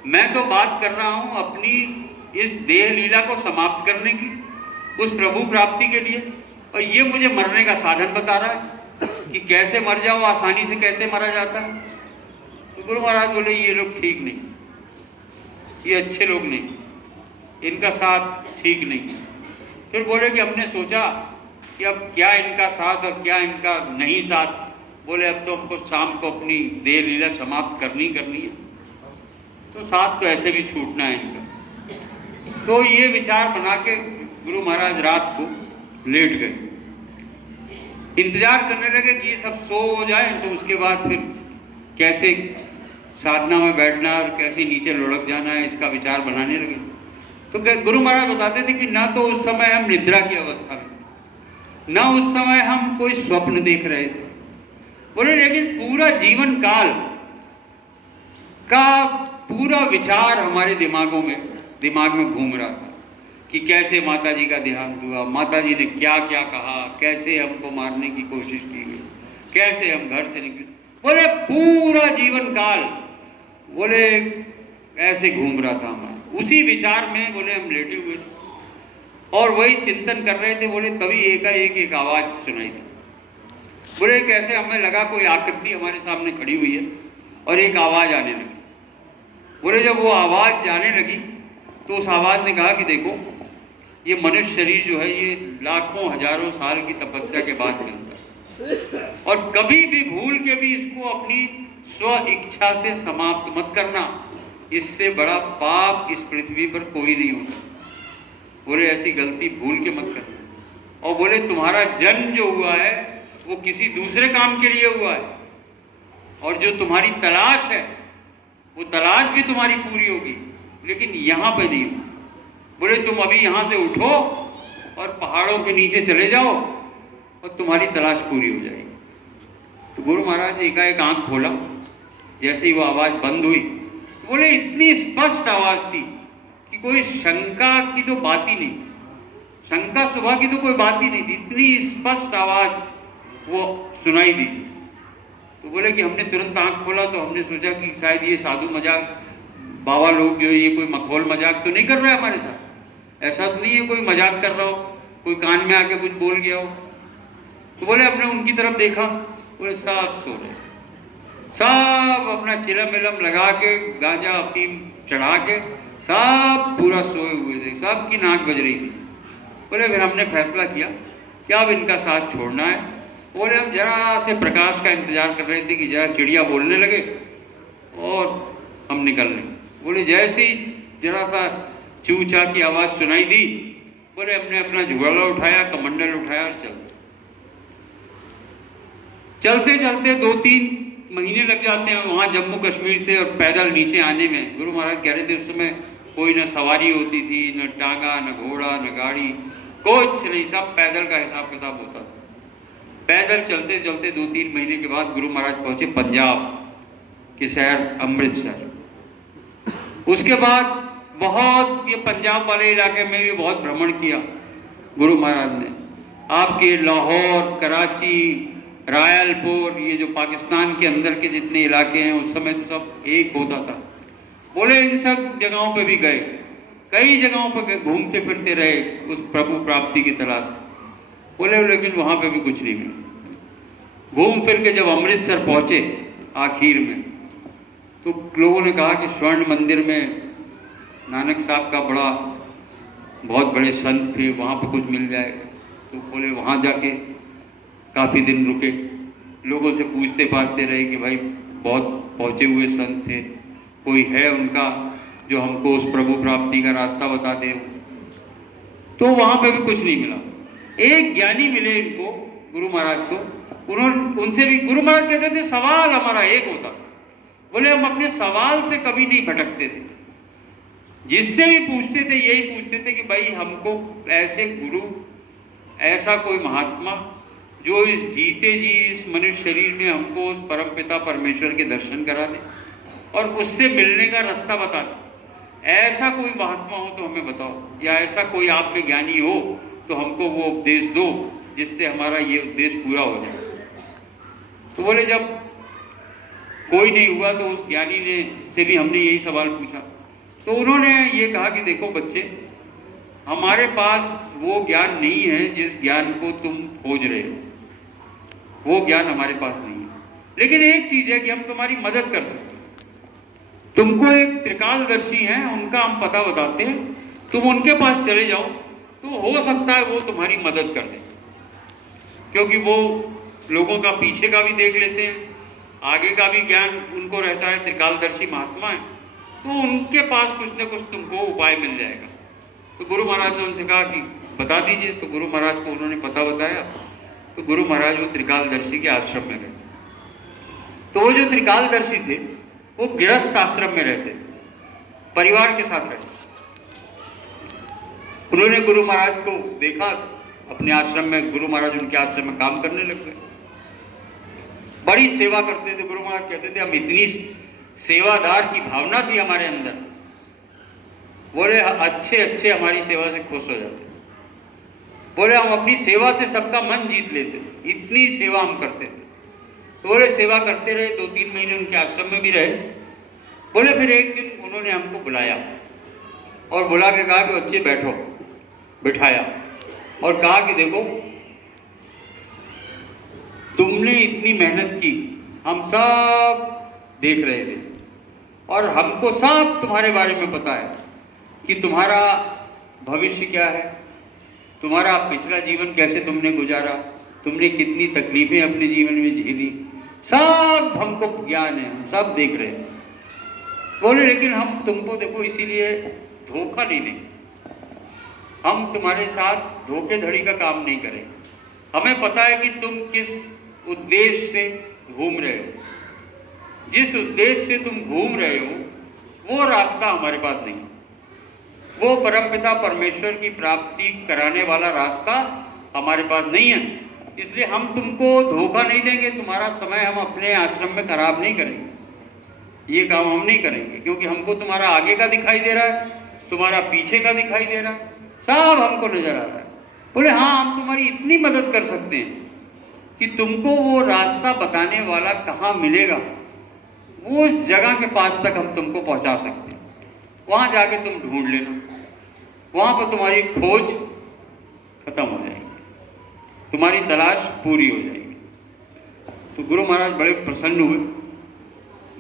मैं तो बात कर रहा हूं अपनी इस देह लीला को समाप्त करने की, उस प्रभु प्राप्ति के लिए, और ये मुझे मरने का साधन बता रहा है कि कैसे मर जाओ, आसानी से कैसे मरा जाता है। तो गुरु महाराज बोले ये लोग ठीक नहीं, ये अच्छे लोग नहीं, इनका साथ ठीक नहीं। फिर बोले कि हमने सोचा कि अब क्या इनका साथ और क्या इनका नहीं साथ। बोले अब तो हमको शाम को अपनी देह लीला समाप्त करनी है, तो साथ तो ऐसे भी छूटना है इनका। तो ये विचार बना के गुरु महाराज रात को लेट गए, इंतजार करने लगे कि ये सब सो हो जाए, तो उसके बाद फिर कैसे साधना में बैठना और कैसे नीचे लुढ़क जाना है इसका विचार बनाने लगे। तो गुरु महाराज बताते थे कि ना तो उस समय हम निद्रा की अवस्था में, ना उस समय हम कोई स्वप्न देख रहे थे। बोले लेकिन पूरा जीवन काल का पूरा विचार हमारे दिमाग में घूम रहा था कि कैसे माता जी का देहांत हुआ, माता जी ने क्या क्या कहा, कैसे हमको मारने की कोशिश की गई, कैसे हम घर से निकले। बोले पूरा जीवन काल बोले ऐसे घूम रहा था हमारा, उसी विचार में बोले हम लेटे हुए थे और वही चिंतन कर रहे थे। बोले तभी एकाएक एक आवाज सुनाई दी। बोले कैसे, हमें लगा कोई आकृति हमारे सामने खड़ी हुई है और एक आवाज़ आने लगी। बोले जब वो आवाज़ जाने लगी तो उस आवाज़ ने कहा कि देखो, ये मनुष्य शरीर जो है ये लाखों हजारों साल की तपस्या के बाद मिलता है, और कभी भी भूल के भी इसको अपनी स्व इच्छा से समाप्त मत करना, इससे बड़ा पाप इस पृथ्वी पर कोई नहीं होता। बोले ऐसी गलती भूल के मत करना। और बोले तुम्हारा जन्म जो हुआ है वो किसी दूसरे काम के लिए हुआ है, और जो तुम्हारी तलाश है वो तलाश भी तुम्हारी पूरी होगी, लेकिन यहाँ पे नहीं। बोले तुम अभी यहाँ से उठो और पहाड़ों के नीचे चले जाओ और तुम्हारी तलाश पूरी हो जाएगी। तो गुरु महाराज ने एकाएक आंख खोला, जैसे ही वो आवाज़ बंद हुई तो बोले इतनी स्पष्ट आवाज़ थी कि कोई शंका की तो बात ही नहीं, शंका सुबह की तो कोई बात ही नहीं थी, इतनी स्पष्ट आवाज़ वो सुनाई दी। तो बोले कि हमने तुरंत आंख खोला तो हमने सोचा कि शायद ये साधु मजाक बाबा लोग जो ये कोई मखौल मजाक तो नहीं कर रहा है हमारे साथ, ऐसा तो नहीं है कोई मजाक कर रहा हो, कोई कान में आके कुछ बोल गया हो। तो बोले हमने उनकी तरफ देखा, बोले सब सो रहे, सब अपना चिलम मिलम लगा के गांजा अफीम चढ़ा के सब पूरा सोए हुए थे, सब की नाक बज रही थी। बोले फिर हमने फैसला किया कि अब इनका साथ छोड़ना है। बोले हम जरा से प्रकाश का इंतजार कर रहे थे कि जरा चिड़िया बोलने लगे और हम निकल लें। बोले जैसे ही जरा सा चू चा की आवाज़ सुनाई दी, बोले हमने अपना जुगाड़ा उठाया, कमंडल उठाया और चलते चलते 2-3 महीने लग जाते हैं वहाँ जम्मू कश्मीर से, और पैदल नीचे आने में। गुरु महाराज कह रहे थे उस समय कोई न सवारी होती थी, न टांगा, न घोड़ा, न गाड़ी, कुछ नहीं, सब पैदल का हिसाब किताब होता था। पैदल चलते चलते 2-3 महीने के बाद गुरु महाराज पहुंचे पंजाब के शहर अमृतसर। उसके बाद बहुत ये पंजाब वाले इलाके में भी बहुत भ्रमण किया गुरु महाराज ने। आपके लाहौर, कराची, रायलपुर, ये जो पाकिस्तान के अंदर के जितने इलाके हैं उस समय तो सब एक होता था। बोले इन सब जगहों पे भी गए, कई जगहों पर घूमते फिरते रहे उस प्रभु प्राप्ति की तलाश। बोले लेकिन वहाँ पे भी कुछ नहीं मिला। घूम फिर के जब अमृतसर पहुँचे आखिर में, तो लोगों ने कहा कि स्वर्ण मंदिर में नानक साहब का बहुत बड़े संत थे, वहाँ पे कुछ मिल जाएगा। तो बोले वहाँ जाके काफ़ी दिन रुके, लोगों से पूछते पाछते रहे कि भाई बहुत पहुँचे हुए संत थे, कोई है उनका जो हमको उस प्रभु प्राप्ति का रास्ता बता दे। तो वहाँ पे भी कुछ नहीं मिला। एक ज्ञानी मिले इनको, गुरु महाराज को, उनसे भी गुरु महाराज कहते थे सवाल हमारा एक होता। बोले हम अपने सवाल से कभी नहीं भटकते थे, जिससे भी पूछते थे यही पूछते थे कि भाई हमको ऐसे गुरु, ऐसा कोई महात्मा जो इस जीते जी इस मनुष्य शरीर में हमको उस परम पिता परमेश्वर के दर्शन करा दे और उससे मिलने का रास्ता बता दे। ऐसा कोई महात्मा हो तो हमें बताओ, या ऐसा कोई आप में ज्ञानी हो तो हमको वो उपदेश दो जिससे हमारा ये उद्देश्य पूरा हो जाए। तो बोले जब कोई नहीं हुआ तो उस ज्ञानी ने से भी हमने यही सवाल पूछा। तो उन्होंने ये कहा कि देखो बच्चे, हमारे पास वो ज्ञान नहीं है जिस ज्ञान को तुम खोज रहे हो, वो ज्ञान हमारे पास नहीं है। लेकिन एक चीज है कि हम तुम्हारी मदद कर सकते हैं। तुमको एक त्रिकालदर्शी हैं, उनका हम पता बताते हैं, तुम उनके पास चले जाओ तो हो सकता है वो तुम्हारी मदद कर दें, क्योंकि वो लोगों का पीछे का भी देख लेते हैं, आगे का भी ज्ञान उनको रहता है, त्रिकालदर्शी महात्मा है, तो उनके पास कुछ न कुछ तुमको उपाय मिल जाएगा। तो गुरु महाराज ने उनसे कहा कि बता दीजिए। तो गुरु महाराज को उन्होंने पता बताया। तो गुरु महाराज वो त्रिकालदर्शी के आश्रम में गए। तो वो जो त्रिकालदर्शी थे वो गृहस्थ आश्रम में रहते, परिवार के साथ रहते। उन्होंने गुरु महाराज को देखा अपने आश्रम में, गुरु महाराज उनके आश्रम में काम करने लग गए, बड़ी सेवा करते थे। गुरु महाराज कहते थे हम इतनी सेवादार की भावना थी हमारे अंदर, बोले अच्छे अच्छे हमारी सेवा से खुश हो जाते, बोले हम अपनी सेवा से सबका मन जीत लेते, इतनी सेवा हम करते थे। तो बोले सेवा करते रहे, 2-3 महीने उनके आश्रम में भी रहे। बोले फिर एक दिन उन्होंने हमको बुलाया और बुला के कहा कि बच्चे बैठो, बिठाया और कहा कि देखो तुमने इतनी मेहनत की, हम सब देख रहे थे और हमको सब तुम्हारे बारे में पता है कि तुम्हारा भविष्य क्या है, तुम्हारा पिछला जीवन कैसे तुमने गुजारा, तुमने कितनी तकलीफें अपने जीवन में झेली, सब हमको ज्ञान है, हम सब देख रहे हैं। बोले लेकिन हम तुमको देखो इसीलिए धोखा नहीं देंगे, हम तुम्हारे साथ धोखेधड़ी का काम नहीं करेंगे। हमें पता है कि तुम किस उद्देश्य से घूम रहे हो, जिस उद्देश्य से तुम घूम रहे हो वो रास्ता हमारे पास नहीं, वो परमपिता परमेश्वर की प्राप्ति कराने वाला रास्ता हमारे पास नहीं है। इसलिए हम तुमको धोखा नहीं देंगे, तुम्हारा समय हम अपने आश्रम में खराब नहीं करेंगे, ये काम हम नहीं करेंगे, क्योंकि हमको तुम्हारा आगे का दिखाई दे रहा है, तुम्हारा पीछे का दिखाई दे रहा है, सब हमको नजर आ रहा है। बोले हाँ, हम तुम्हारी इतनी मदद कर सकते हैं कि तुमको वो रास्ता बताने वाला कहाँ मिलेगा, वो उस जगह के पास तक हम तुमको पहुंचा सकते हैं, वहां जाके तुम ढूंढ लेना, वहां पर तुम्हारी खोज खत्म हो जाएगी, तुम्हारी तलाश पूरी हो जाएगी। तो गुरु महाराज बड़े प्रसन्न हुए।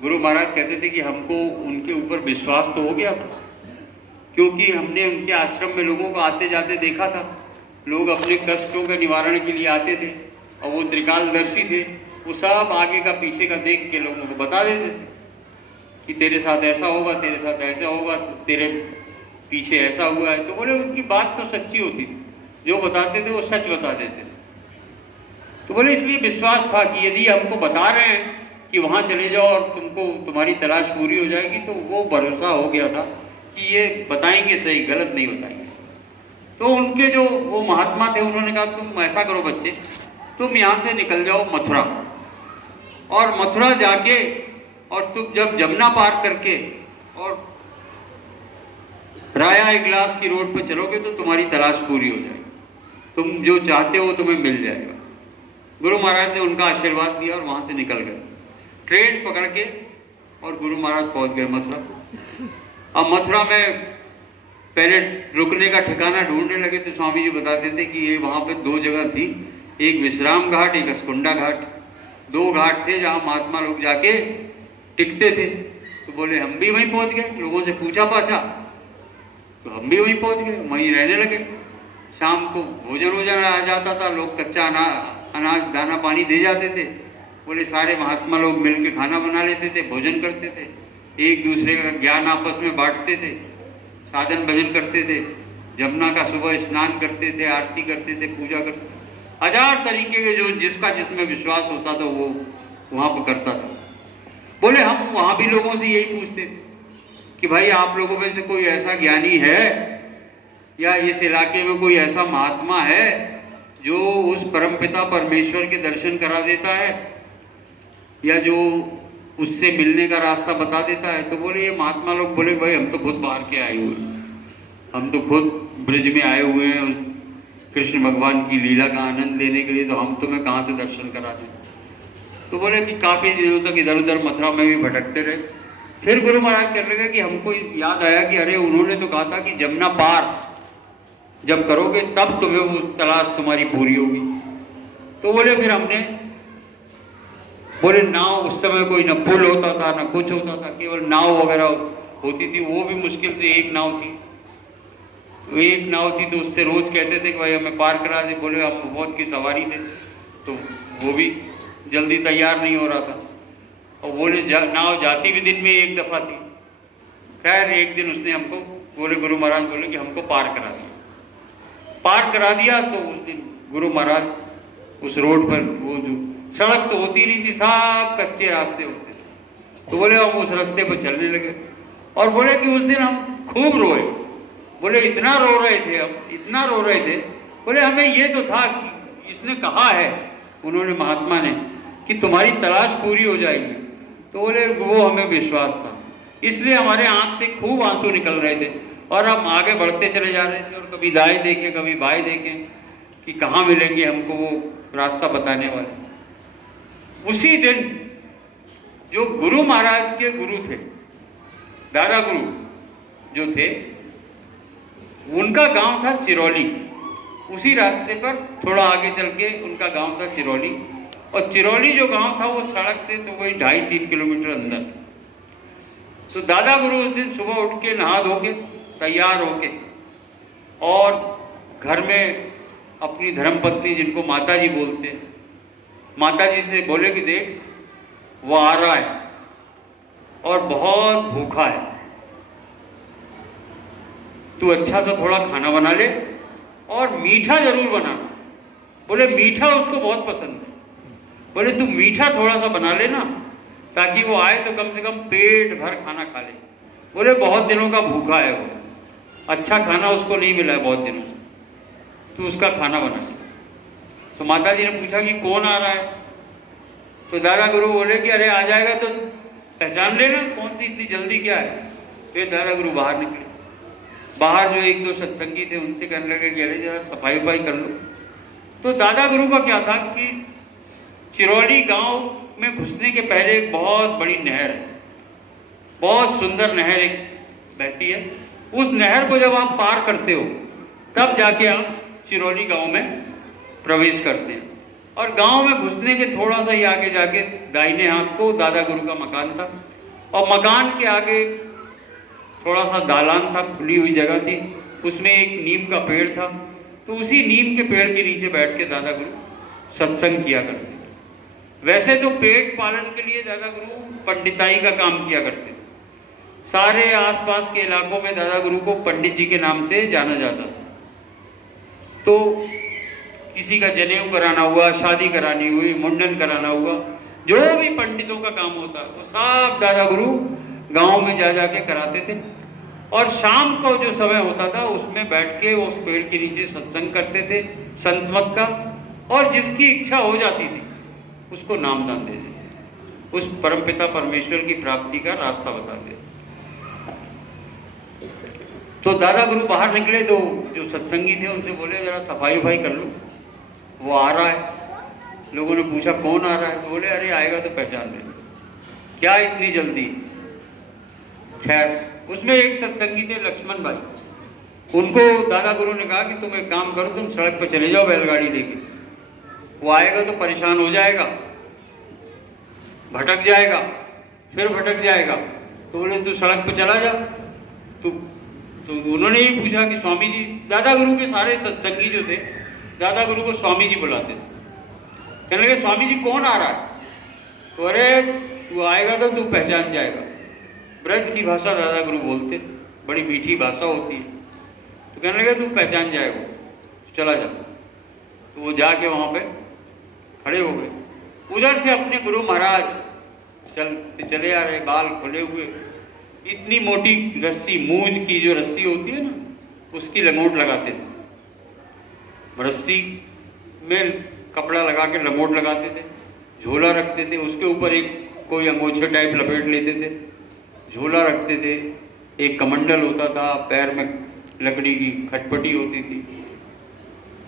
गुरु महाराज कहते थे कि हमको उनके ऊपर विश्वास तो हो गया था, क्योंकि हमने उनके आश्रम में लोगों को आते जाते देखा था, लोग अपने कष्टों के निवारण के लिए आते थे और वो त्रिकालदर्शी थे, वो सब आगे का पीछे का देख के लोगों को बता देते थे कि तेरे साथ ऐसा होगा, तेरे साथ ऐसा होगा, तेरे पीछे ऐसा हुआ है। तो बोले उनकी बात तो सच्ची होती थी, जो बताते थे वो सच बता देते थे। तो बोले इसलिए विश्वास था कि यदि हमको बता रहे हैं कि वहाँ चले जाओ और तुमको तुम्हारी तलाश पूरी हो जाएगी, तो वो भरोसा हो गया था कि ये बताएंगे सही, गलत नहीं बताएंगे। तो उनके जो वो महात्मा थे उन्होंने कहा तुम ऐसा करो बच्चे, तुम यहाँ से निकल जाओ मथुरा, और मथुरा जाके और तुम जब जमुना पार करके और राया इगलास की रोड पर चलोगे तो तुम्हारी तलाश पूरी हो जाएगी, तुम जो चाहते हो तुम्हें मिल जाएगा। गुरु महाराज ने उनका आशीर्वाद दिया और वहां से निकल गए ट्रेन पकड़ के, और गुरु महाराज पहुंच गए मथुरा। अब मथुरा में पहले रुकने का ठिकाना ढूंढने लगे तो स्वामी जी बताते थे कि ये वहां पे दो जगह थी, एक विश्राम घाट, एक अस्कुंडा घाट, दो घाट थे जहां महात्मा लोग जाके टिकते थे। तो बोले हम भी वहीं पहुंच गए, लोगों से पूछा पाछा तो हम भी वहीं पहुंच गए, वहीं रहने लगे। शाम को भोजन आ जाता था, लोग कच्चा अनाज दाना पानी दे जाते थे। बोले सारे महात्मा लोग मिलके खाना बना लेते थे, भोजन करते थे, एक दूसरे का ज्ञान आपस में बांटते थे, साधन भजन करते थे, जमुना का सुबह स्नान करते थे, आरती करते थे, पूजा करते थे, हजार तरीके के जो जिसका जिसमें विश्वास होता था वो वहां पर करता था। बोले हम वहां भी लोगों से यही पूछते थे कि भाई आप लोगों में से कोई ऐसा ज्ञानी है या इस इलाके में कोई ऐसा महात्मा है जो उस परमपिता परमेश्वर के दर्शन करा देता है या जो उससे मिलने का रास्ता बता देता है। तो बोले ये महात्मा लोग बोले भाई हम तो खुद बाहर के आए हुए हैं, हम तो खुद ब्रिज में आए हुए हैं कृष्ण भगवान की लीला का आनंद लेने के लिए, तो हम तुम्हें कहाँ से दर्शन करा दें। तो बोले कि काफ़ी दिनों तक इधर उधर मथुरा में भी भटकते रहे। फिर गुरु महाराज कहने लगे कि हमको याद आया कि अरे उन्होंने तो कहा था कि जमुना पार जब करोगे तब तुम्हें वो तलाश तुम्हारी पूरी होगी। तो बोले फिर हमने बोले नाव, उस समय कोई न पुल होता था न कुछ होता था, केवल नाव वगैरह होती थी, वो भी मुश्किल से एक नाव थी। एक नाव थी तो उससे रोज कहते थे कि भाई हमें पार करा दे। बोले आप बहुत की सवारी थे तो वो भी जल्दी तैयार नहीं हो रहा था, और बोले नाव जाती भी दिन में एक दफा थी। खैर एक दिन उसने हमको बोले गुरु महाराज बोले कि हमको पार करा दिया। पार करा दिया तो उस दिन गुरु महाराज उस रोड पर, वो जो सड़क तो होती नहीं थी, सब कच्चे रास्ते होते थे, तो बोले हम उस रास्ते पर चलने लगे। और बोले कि उस दिन हम खूब रोए। बोले इतना रो रहे थे, हम इतना रो रहे थे। बोले हमें ये तो था कि इसने कहा है, उन्होंने महात्मा ने, कि तुम्हारी तलाश पूरी हो जाएगी। तो बोले वो हमें विश्वास था, इसलिए हमारे आंख से खूब आंसू निकल रहे थे और हम आगे बढ़ते चले जा रहे थे, और कभी दाएं देखें कभी बाएं देखें कि कहाँ मिलेंगे हमको वो रास्ता बताने वाले। उसी दिन जो गुरु महाराज के गुरु थे, दादा गुरु जो थे, उनका गांव था चिरौली। उसी रास्ते पर थोड़ा आगे चल के उनका गांव था चिरौली, और चिरौली जो गांव था वो सड़क से तो वही 2.5-3 किलोमीटर अंदर। तो दादा गुरु उस दिन सुबह उठ के नहा धो के तैयार होके और घर में अपनी धर्मपत्नी, जिनको माता जी बोलते हैं, माता जी से बोले कि देख वो आ रहा है और बहुत भूखा है, तू अच्छा सा थोड़ा खाना बना ले और मीठा जरूर बनाना। बोले मीठा उसको बहुत पसंद है। बोले तू मीठा थोड़ा सा बना लेना ताकि वो आए तो कम से कम पेट भर खाना खा ले। बोले बहुत दिनों का भूखा है वो, अच्छा खाना उसको नहीं मिला है बहुत दिनों से, तो उसका खाना बना। तो माता जी ने पूछा कि कौन आ रहा है? तो दादा गुरु बोले कि अरे आ जाएगा तो पहचान लेना, कौन सी इतनी जल्दी क्या है। फिर दादा गुरु बाहर निकले। बाहर जो 1-2 सत्संगी थे उनसे कहने लगे कि अरे जरा सफाई वफाई कर लो। तो दादा गुरु का क्या था कि चिरौली गांव में घुसने के पहले एक बहुत बड़ी नहर है, बहुत सुंदर नहर एक बहती है। उस नहर को जब आप पार करते हो तब जाके आप चिरौली गांव में प्रवेश करते हैं। और गांव में घुसने के थोड़ा सा ही आगे जाके दाहिने हाथ को दादा गुरु का मकान था और मकान के आगे थोड़ा सा दालान था, खुली हुई जगह थी, उसमें एक नीम का पेड़ था। तो उसी नीम के पेड़ के नीचे बैठ के दादा गुरु सत्संग किया करते। वैसे तो पेट पालन के लिए दादा गुरु पंडिताई का काम किया करते थे। सारे आसपास के इलाकों में दादा गुरु को पंडित जी के नाम से जाना जाता था। तो किसी का जनेऊ कराना हुआ, शादी करानी हुई, मुंडन कराना हुआ, जो भी पंडितों का काम होता वो सब दादा गुरु गांव में जा जाके कराते थे। और शाम को जो समय होता था उसमें बैठ के उस पेड़ के नीचे सत्संग करते थे संत मत का, और जिसकी इच्छा हो जाती थी उसको नामदान दे देते, उस परमपिता परमेश्वर की प्राप्ति का रास्ता बताते। तो दादा गुरु बाहर निकले तो जो सत्संगी थे उनसे बोले जरा सफाई वफाई कर लो, वो आ रहा है। लोगों ने पूछा कौन आ रहा है? तो बोले अरे आएगा तो पहचान लेना, क्या इतनी जल्दी। खैर उसमें एक सत्संगी थे लक्ष्मण भाई, उनको दादा गुरु ने कहा कि तुम एक काम करो, तुम सड़क पर चले जाओ बैलगाड़ी लेके, वो आएगा तो परेशान हो जाएगा, भटक जाएगा, फिर भटक जाएगा। तो बोले तू सड़क पर चला जा। तो उन्होंने ही पूछा कि स्वामी जी, दादा गुरु के सारे सत्संगी जो थे दादा गुरु को स्वामी जी बुलाते थे। कहने लगे स्वामी जी कौन आ रहा है? तो अरे तू आएगा तो तू पहचान जाएगा। ब्रज की भाषा दादा गुरु बोलते, बड़ी मीठी भाषा होती है। तो कहने लगे तू पहचान जाएगा, चला जा। तो वो जाके वहाँ पे खड़े हो गए। उधर से अपने गुरु महाराज चले आ रहे, बाल खुले हुए, इतनी मोटी रस्सी, मूंज की जो रस्सी होती है ना, उसकी लंगोट लगाते थे। रस्सी में कपड़ा लगा के लंगोट लगाते थे, झोला रखते थे, उसके ऊपर एक कोई अंगोछे टाइप लपेट लेते थे, झोला रखते थे, एक कमंडल होता था, पैर में लकड़ी की खटपटी होती थी।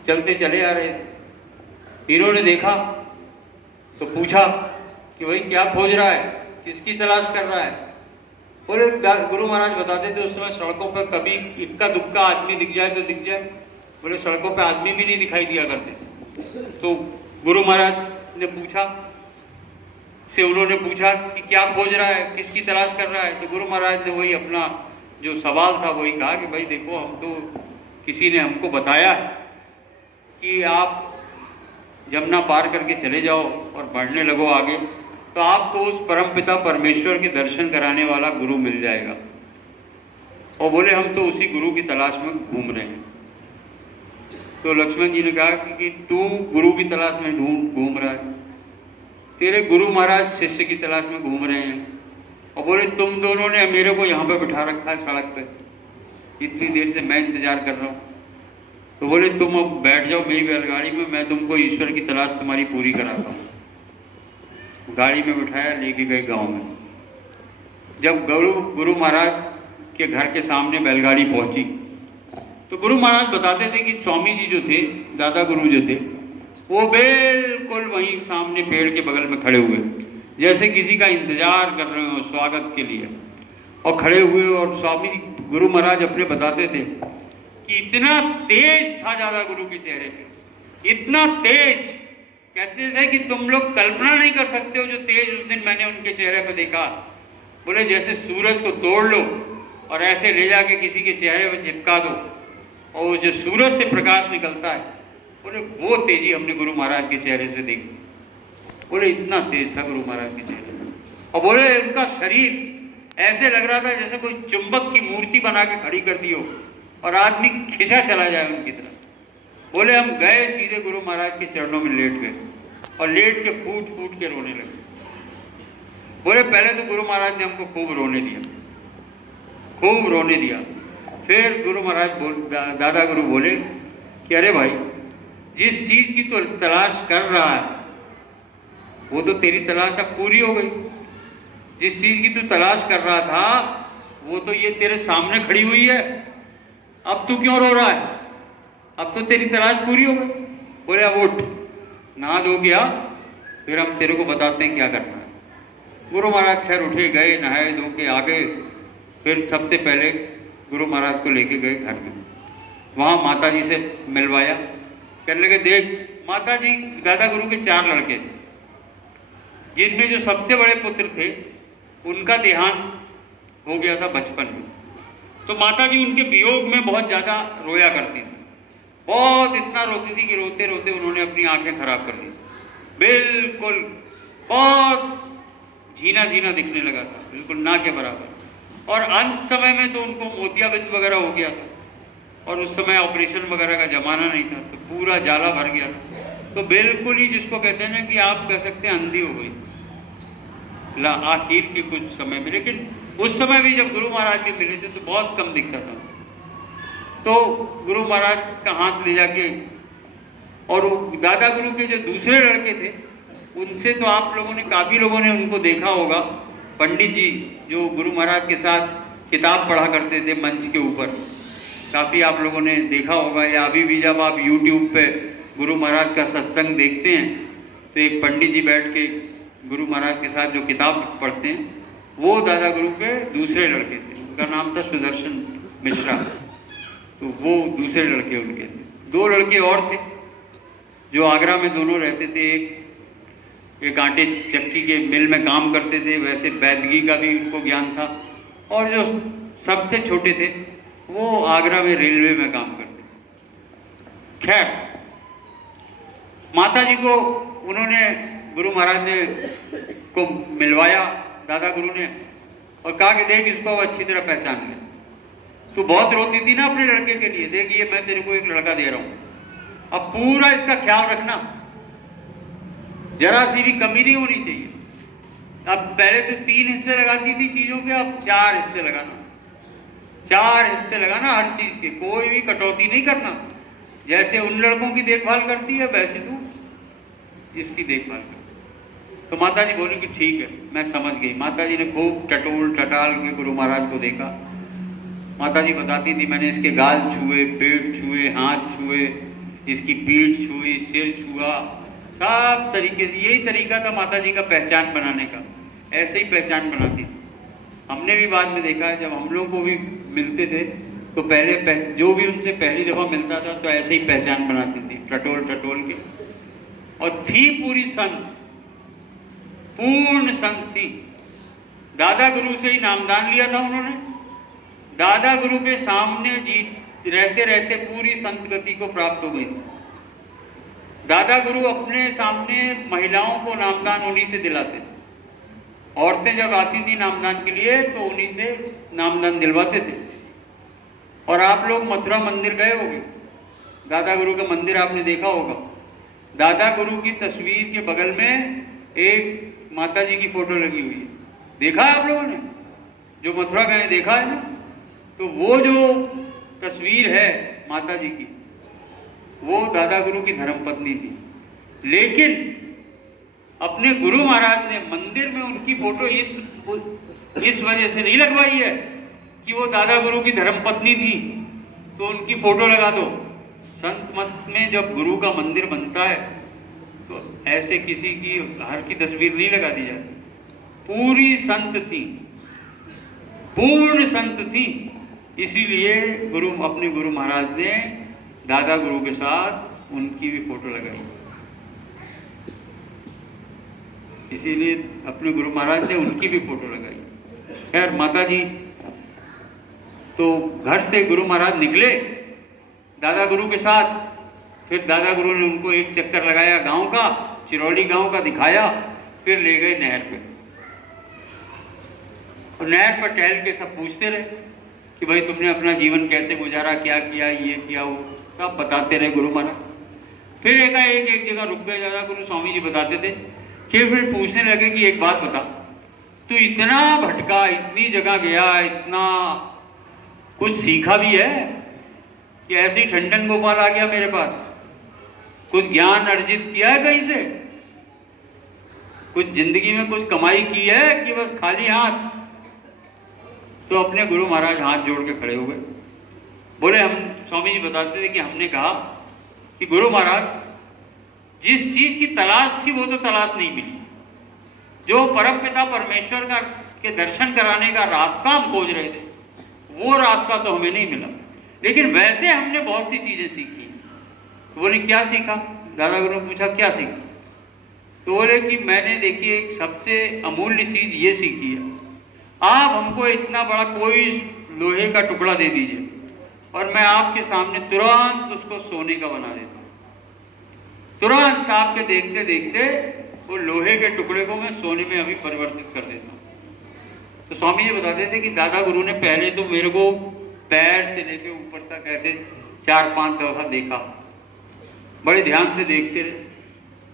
चलते चले आ रहे थे। इन्होंने देखा तो पूछा कि भाई क्या खोज रहा है, किसकी तलाश कर रहा है? बोले गुरु महाराज बताते थे उस समय सड़कों पर कभी इक्का दुक्का आदमी दिख जाए तो दिख जाए। बोले सड़कों पे आदमी भी नहीं दिखाई दिया करते। तो गुरु महाराज ने पूछा से उन्होंने पूछा कि क्या खोज रहा है, किसकी तलाश कर रहा है? तो गुरु महाराज ने वही अपना जो सवाल था वही कहा कि भाई देखो, हम तो किसी ने हमको बताया कि आप जमुना पार करके चले जाओ और बढ़ने लगो आगे, तो आपको उस परमपिता परमेश्वर के दर्शन कराने वाला गुरु मिल जाएगा। और बोले हम तो उसी गुरु की तलाश में घूम रहे हैं। तो लक्ष्मण जी ने कहा कि तू गुरु की तलाश में घूम रहा है, तेरे गुरु महाराज शिष्य की तलाश में घूम रहे हैं। और बोले तुम दोनों ने मेरे को यहाँ पे बिठा रखा है सड़क पे, इतनी देर से मैं इंतजार कर रहा हूँ। तो बोले तुम अब बैठ जाओ मेरी बैलगाड़ी में, मैं तुमको ईश्वर की तलाश तुम्हारी पूरी कराता हूँ। गाड़ी में बिठाया, लेके गए गांव में। जब गुरु महाराज के घर के सामने बैलगाड़ी पहुंची तो गुरु महाराज बताते थे कि स्वामी जी जो थे, दादा गुरु जो थे, वो बिल्कुल वहीं सामने पेड़ के बगल में खड़े हुए, जैसे किसी का इंतजार कर रहे हो स्वागत के लिए, और खड़े हुए। और स्वामी गुरु महाराज अपने बताते थे कि इतना तेज था दादा गुरु के चेहरे पे, इतना तेज कहते थे कि तुम लोग कल्पना नहीं कर सकते हो जो तेज उस दिन मैंने उनके चेहरे पर देखा। बोले जैसे सूरज को तोड़ लो और ऐसे ले जाके किसी के चेहरे पर चिपका दो और वो जो सूरज से प्रकाश निकलता है, बोले वो तेजी हमने गुरु महाराज के चेहरे से देखी। बोले इतना तेज था गुरु महाराज के चेहरे। और बोले उनका शरीर ऐसे लग रहा था जैसे कोई चुंबक की मूर्ति बना के खड़ी कर दी हो और आदमी खिंचा चला जाए उनकी तरफ। बोले हम गए सीधे गुरु महाराज के चरणों में लेट गए और लेट के फूट फूट के रोने लगे। बोले पहले तो गुरु महाराज ने हमको खूब रोने दिया, खूब रोने दिया। फिर गुरु महाराज दादा गुरु बोले कि अरे भाई, जिस चीज की तो तलाश कर रहा है वो तो तेरी तलाश अब पूरी हो गई। जिस चीज की तू तलाश कर रहा था वो तो ये तेरे सामने खड़ी हुई है, अब तू क्यों रो रहा है? अब तो तेरी तलाश पूरी हो गई। बोले अब उठ, नहा धो गया, फिर हम तेरे को बताते हैं क्या करना है। गुरु महाराज खैर उठे, गए, नहाए धो के आ गए। फिर सबसे पहले गुरु महाराज को लेके गए घर में, वहाँ माता जी से मिलवाया। कहने लगे देख माता जी, दादा गुरु के 4 लड़के थे, जिनमें जो सबसे बड़े पुत्र थे उनका देहांत हो गया था बचपन में। तो माता जी उनके वियोग में बहुत ज़्यादा रोया करती थी, बहुत इतना रोती थी कि रोते रोते उन्होंने अपनी आंखें खराब कर दी। बिल्कुल बहुत झीना झीना दिखने लगा था, बिल्कुल ना के बराबर। और अंत समय में तो उनको मोतियाबिंद वगैरह हो गया था, और उस समय ऑपरेशन वगैरह का जमाना नहीं था, तो पूरा जाला भर गया था। तो बिल्कुल ही जिसको कहते हैं ना कि आप कह सकते हैं अंधी हो गई आखिर के कुछ समय में। लेकिन उस समय भी जब गुरु महाराज के मिले थे तो बहुत कम दिखता था। तो गुरु महाराज का हाथ ले जाके, और दादा गुरु के जो दूसरे लड़के थे उनसे तो आप लोगों ने, काफ़ी लोगों ने उनको देखा होगा। पंडित जी जो गुरु महाराज के साथ किताब पढ़ा करते थे मंच के ऊपर, काफ़ी आप लोगों ने देखा होगा। या अभी भी जब आप YouTube पे गुरु महाराज का सत्संग देखते हैं तो एक पंडित जी बैठ के गुरु महाराज के साथ जो किताब पढ़ते हैं, वो दादा गुरु के दूसरे लड़के थे। उनका नाम था सुदर्शन मिश्रा, तो वो दूसरे लड़के उनके थे। 2 लड़के और थे जो आगरा में दोनों रहते थे। एक आटे चक्की के मिल में काम करते थे, वैसे वैदगी का भी उनको ज्ञान था। और जो सबसे छोटे थे वो आगरा में रेलवे में काम करते थे। खैर, माता जी को उन्होंने, गुरु महाराज ने को मिलवाया दादा गुरु ने, और कहा कि देख इसको अच्छी तरह पहचान ले, तू बहुत रोती थी ना अपने लड़के के लिए, देख ये मैं तेरे को एक लड़का दे रहा हूँ, अब पूरा इसका ख्याल रखना, जरा सी भी कमी नहीं होनी चाहिए। अब पहले तो 3 हिस्से लगाती थी चीजों के, अब 4 हिस्से लगाना, 4 हिस्से लगाना हर चीज के, कोई भी कटौती नहीं करना। जैसे उन लड़कों की देखभाल करती है वैसे तू इसकी देखभाल कर। तो माता जी बोली कि ठीक है, मैं समझ गई। माता जी ने खूब टटोल टटाल के गुरु महाराज को देखा। माता जी बताती थी मैंने इसके गाल छुए, पेट छुए, हाथ छुए, इसकी पीठ छुई, सिर छुआ, सब तरीके से। यही तरीका था माता जी का पहचान बनाने का, ऐसे ही पहचान बनाती थी। हमने भी बाद में देखा है, जब हम लोग को भी मिलते थे तो पहले जो भी उनसे पहली दफ़ा मिलता था तो ऐसे ही पहचान बनाती थी, टटोल टटोल के। और थी पूरी संत, पूर्ण संत थी। दादा गुरु से ही नामदान लिया था उन्होंने। दादा गुरु के सामने रहते रहते पूरी संत गति को प्राप्त हो गई। दादा गुरु अपने सामने महिलाओं को नामदान उन्हीं से दिलाते थे। औरतें जब आती थी नामदान के लिए तो उन्हीं से नामदान दिलवाते थे। और आप लोग मथुरा मंदिर गए होंगे, दादा गुरु का मंदिर आपने देखा होगा। दादा गुरु की तस्वीर के बगल में एक माता जी की फोटो लगी हुई है, देखा है आप लोगों ने? जो मथुरा गए देखा है ना? तो वो जो तस्वीर है माता जी की, वो दादा गुरु की धर्मपत्नी थी। लेकिन अपने गुरु महाराज ने मंदिर में उनकी फोटो इस वजह से नहीं लगवाई है कि वो दादा गुरु की धर्मपत्नी थी तो उनकी फोटो लगा दो। संत मत में जब गुरु का मंदिर बनता है तो ऐसे किसी की हर की तस्वीर नहीं लगा दी जाती। पूरी संत थी, पूर्ण संत थी। इसीलिए अपने गुरु महाराज ने दादा गुरु के साथ उनकी भी फोटो लगाई। इसीलिए अपने गुरु महाराज ने उनकी भी फोटो लगाई। खैर माता जी तो घर से गुरु महाराज निकले दादा गुरु के साथ। फिर दादा गुरु ने उनको एक चक्कर लगाया गांव का, चिरौली गांव का दिखाया, फिर ले गए नहर पे। और नहर पर टहल के सब पूछते रहे कि भाई तुमने अपना जीवन कैसे गुजारा, क्या किया, ये किया, वो सब बताते रहे गुरु महाराज। फिर एकाएक एक जगह रुक गए दादा गुरु, स्वामी जी बताते थे कि फिर पूछने लगे कि एक बात बता, तू इतना भटका, इतनी जगह गया, इतना कुछ सीखा भी है कि ऐसे ही ठंडन गोपाल आ गया मेरे पास? कुछ ज्ञान अर्जित किया है कहीं से? कुछ जिंदगी में कुछ कमाई की है कि बस खाली हाथ? तो अपने गुरु महाराज हाथ जोड़ के खड़े हो गए। बोले, हम स्वामी जी बताते थे कि हमने कहा कि गुरु महाराज जिस चीज की तलाश थी वो तो तलाश नहीं मिली, जो परम पिता परमेश्वर का के दर्शन कराने का रास्ता हम खोज रहे थे वो रास्ता तो हमें नहीं मिला, लेकिन वैसे हमने बहुत सी चीजें सीखी। तो बोले क्या सीखा? दादा गुरु ने पूछा क्या सीखा? तो बोले कि मैंने देखिए एक सबसे अमूल्य चीज ये सीखी है, आप हमको इतना बड़ा कोई लोहे का टुकड़ा दे दीजिए और मैं आपके सामने तुरंत उसको सोने का बना देता हूँ। तुरंत आपके देखते देखते वो लोहे के टुकड़े को मैं सोने में अभी परिवर्तित कर देता हूँ। तो स्वामी जी बताते थे कि दादा गुरु ने पहले तो मेरे को पैर से लेके ऊपर तक ऐसे 4-5 दफा देखा, बड़े ध्यान से देखते रहे।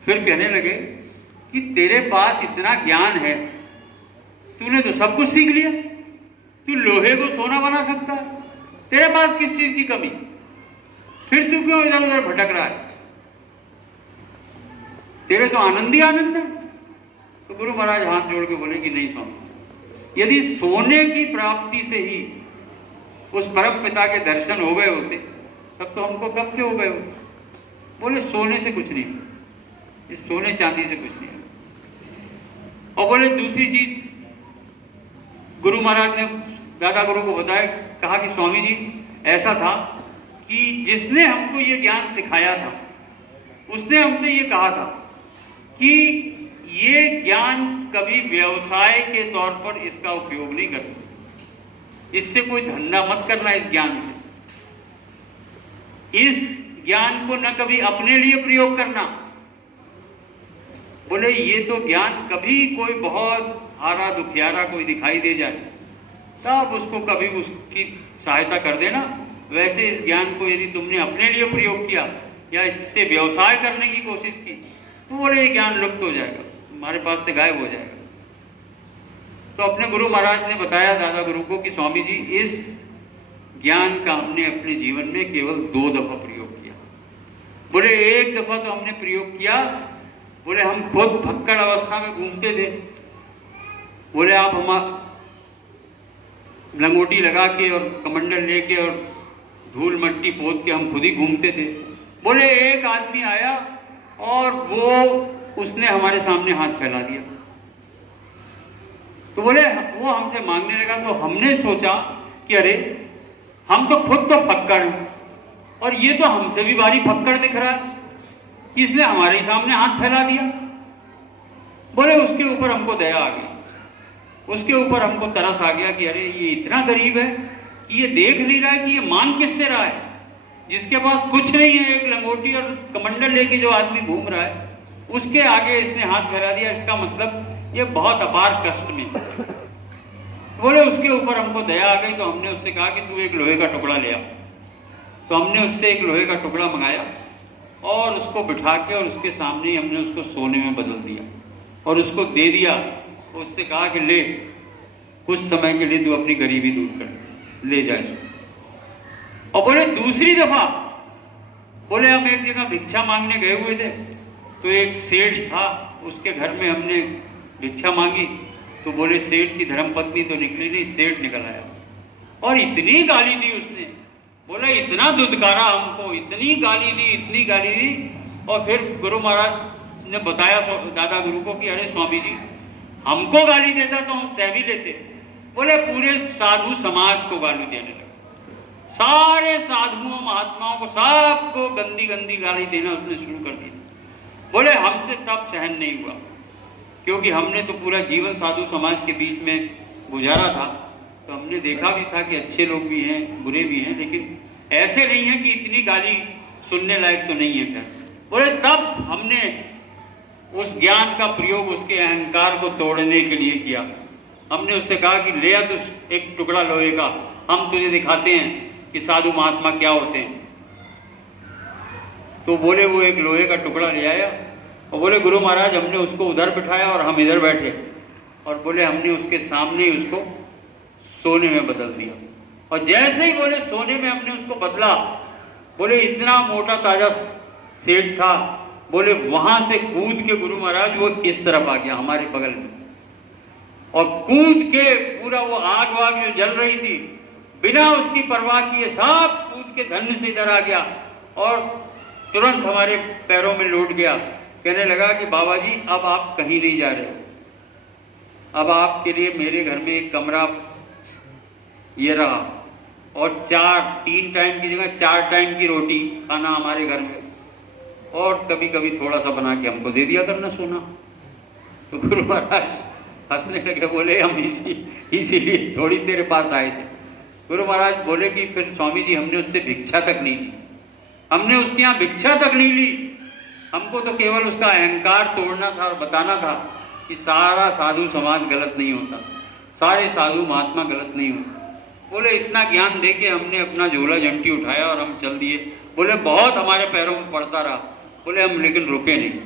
फिर कहने लगे कि तेरे पास इतना ज्ञान है, तूने तो सब कुछ सीख लिया, तू लोहे को सोना बना सकता है, तेरे पास किस चीज की कमी? फिर तू क्यों इधर उधर भटक रहा है? तेरे तो आनंद ही आनंद है। तो गुरु महाराज हाथ जोड़ के बोले कि नहीं स्वामी, यदि सोने की प्राप्ति से ही उस परम पिता के दर्शन हो गए होते तब तो हमको कब के हो गए होते। बोले सोने से कुछ नहीं, इस सोने चांदी से कुछ नहीं। और बोले दूसरी चीज गुरु महाराज ने दादा गुरु को बताया, कहा कि स्वामी जी ऐसा था कि जिसने हमको ये ज्ञान सिखाया था उसने हमसे ये कहा था कि ये ज्ञान कभी व्यवसाय के तौर पर इसका उपयोग नहीं करना, इससे कोई धंधा मत करना इस ज्ञान से, इस ज्ञान को न कभी अपने लिए प्रयोग करना। बोले ये तो ज्ञान कभी कोई बहुत हारा दुखियारा कोई दिखाई दे जाए तब उसको कभी उसकी सहायता कर देना, वैसे इस ज्ञान को यदि तुमने अपने लिए प्रयोग किया या इससे व्यवसाय करने की कोशिश की तो बोले ये ज्ञान लुप्त हो जाएगा, हमारे पास से गायब हो जाएगा। तो अपने गुरु महाराज ने बताया दादा गुरु को कि स्वामी जी इस ज्ञान का हमने अपने जीवन में केवल 2 दफा प्रयोग किया। बोले एक दफा तो हमने प्रयोग किया, बोले हम खुद भक्कड़ अवस्था में घूमते थे, बोले आप हम लंगोटी लगा के और कमंडल लेके और धूल मट्टी पोत के हम खुद ही घूमते थे। बोले एक आदमी आया और उसने हमारे सामने हाथ फैला दिया। तो बोले वो हमसे मांगने लगा, तो हमने सोचा कि अरे हम तो खुद तो फक्कड़ हैं और ये तो हमसे भी भारी फक्कड़ दिख रहा है, इसने हमारे ही सामने हाथ फैला दिया। बोले उसके ऊपर हमको दया आ गई, उसके ऊपर हमको तरस आ गया कि अरे ये इतना गरीब है कि ये देख नहीं रहा है कि ये मांग किससे रहा है, जिसके पास कुछ नहीं है, एक लंगोटी और कमंडल लेके जो आदमी घूम रहा है उसके आगे इसने हाथ फैला दिया, इसका मतलब ये बहुत अपार कष्ट में। बोले उसके ऊपर हमको दया आ गई, तो हमने उससे कहा कि तू एक लोहे का टुकड़ा ले आ। तो हमने उससे एक लोहे का टुकड़ा मंगाया और उसको बिठा के और उसके सामने ही हमने उसको सोने में बदल दिया और उसको दे दिया। उससे कहा कि ले कुछ समय के लिए तू अपनी गरीबी दूर कर, ले जा इसको। और बोले दूसरी दफा, बोले हम एक जगह भिक्षा मांगने गए हुए थे, तो एक सेठ था उसके घर में हमने भिक्षा मांगी, तो बोले सेठ की धर्मपत्नी तो निकली नहीं, सेठ निकल आया और इतनी गाली दी उसने। बोला इतना दुदकारा हमको, इतनी गाली दी, इतनी गाली दी। और फिर गुरु महाराज ने बताया दादा गुरु को कि अरे स्वामी जी हमको गाली देता तो हम सह भी लेते। बोले पूरे साधु समाज को गाली देने लगा, सारे साधुओं महात्माओं को सबको गंदी गंदी गाली देना उसने शुरू कर दिया। बोले हमसे तब सहन नहीं हुआ, क्योंकि हमने तो पूरा जीवन साधु समाज के बीच में गुजारा था, तो हमने देखा भी था कि अच्छे लोग भी हैं, बुरे भी हैं, लेकिन ऐसे नहीं है कि इतनी गाली सुनने लायक तो नहीं है। क्या बोले, तब हमने उस ज्ञान का प्रयोग उसके अहंकार को तोड़ने के लिए किया। हमने उससे कहा कि ले आ तू एक टुकड़ा लोहे का, हम तुझे दिखाते हैं कि साधु महात्मा क्या होते हैं। तो बोले वो एक लोहे का टुकड़ा ले आया और बोले गुरु महाराज हमने उसको उधर बिठाया और हम इधर बैठे, और बोले हमने उसके सामने ही उसको सोने में बदल दिया। और जैसे ही बोले सोने में हमने उसको बदला, बोले इतना मोटा ताजा सेठ था, बोले वहां से कूद के गुरु महाराज वो इस तरफ आ गया हमारे बगल में, और कूद के पूरा वो आग वाग जो जल रही थी बिना उसकी परवाह किए सब कूद के धन्य से इधर आ गया और तुरंत हमारे पैरों में लौट गया। कहने लगा कि बाबा जी अब आप कहीं नहीं जा रहे, अब आपके लिए मेरे घर में एक कमरा ये रहा, और 3 टाइम की जगह 4 टाइम की रोटी खाना हमारे घर में, और कभी कभी थोड़ा सा बना के हमको दे दिया करना सोना। तो गुरु महाराज हंसने लगे, बोले हम इसीलिए थोड़ी देर पास आए थे। गुरु महाराज बोले कि फिर स्वामी जी हमने उससे भिक्षा तक नहीं ली, हमने उसके यहाँ भिक्षा तक नहीं ली, हमको तो केवल उसका अहंकार तोड़ना था और बताना था कि सारा साधु समाज गलत नहीं होता, सारे साधु महात्मा गलत नहीं होते। बोले इतना ज्ञान देके हमने अपना झोला झंटी उठाया और हम चल दिए। बोले बहुत हमारे पैरों में पड़ता रहा, बोले हम लेकिन रुके नहीं,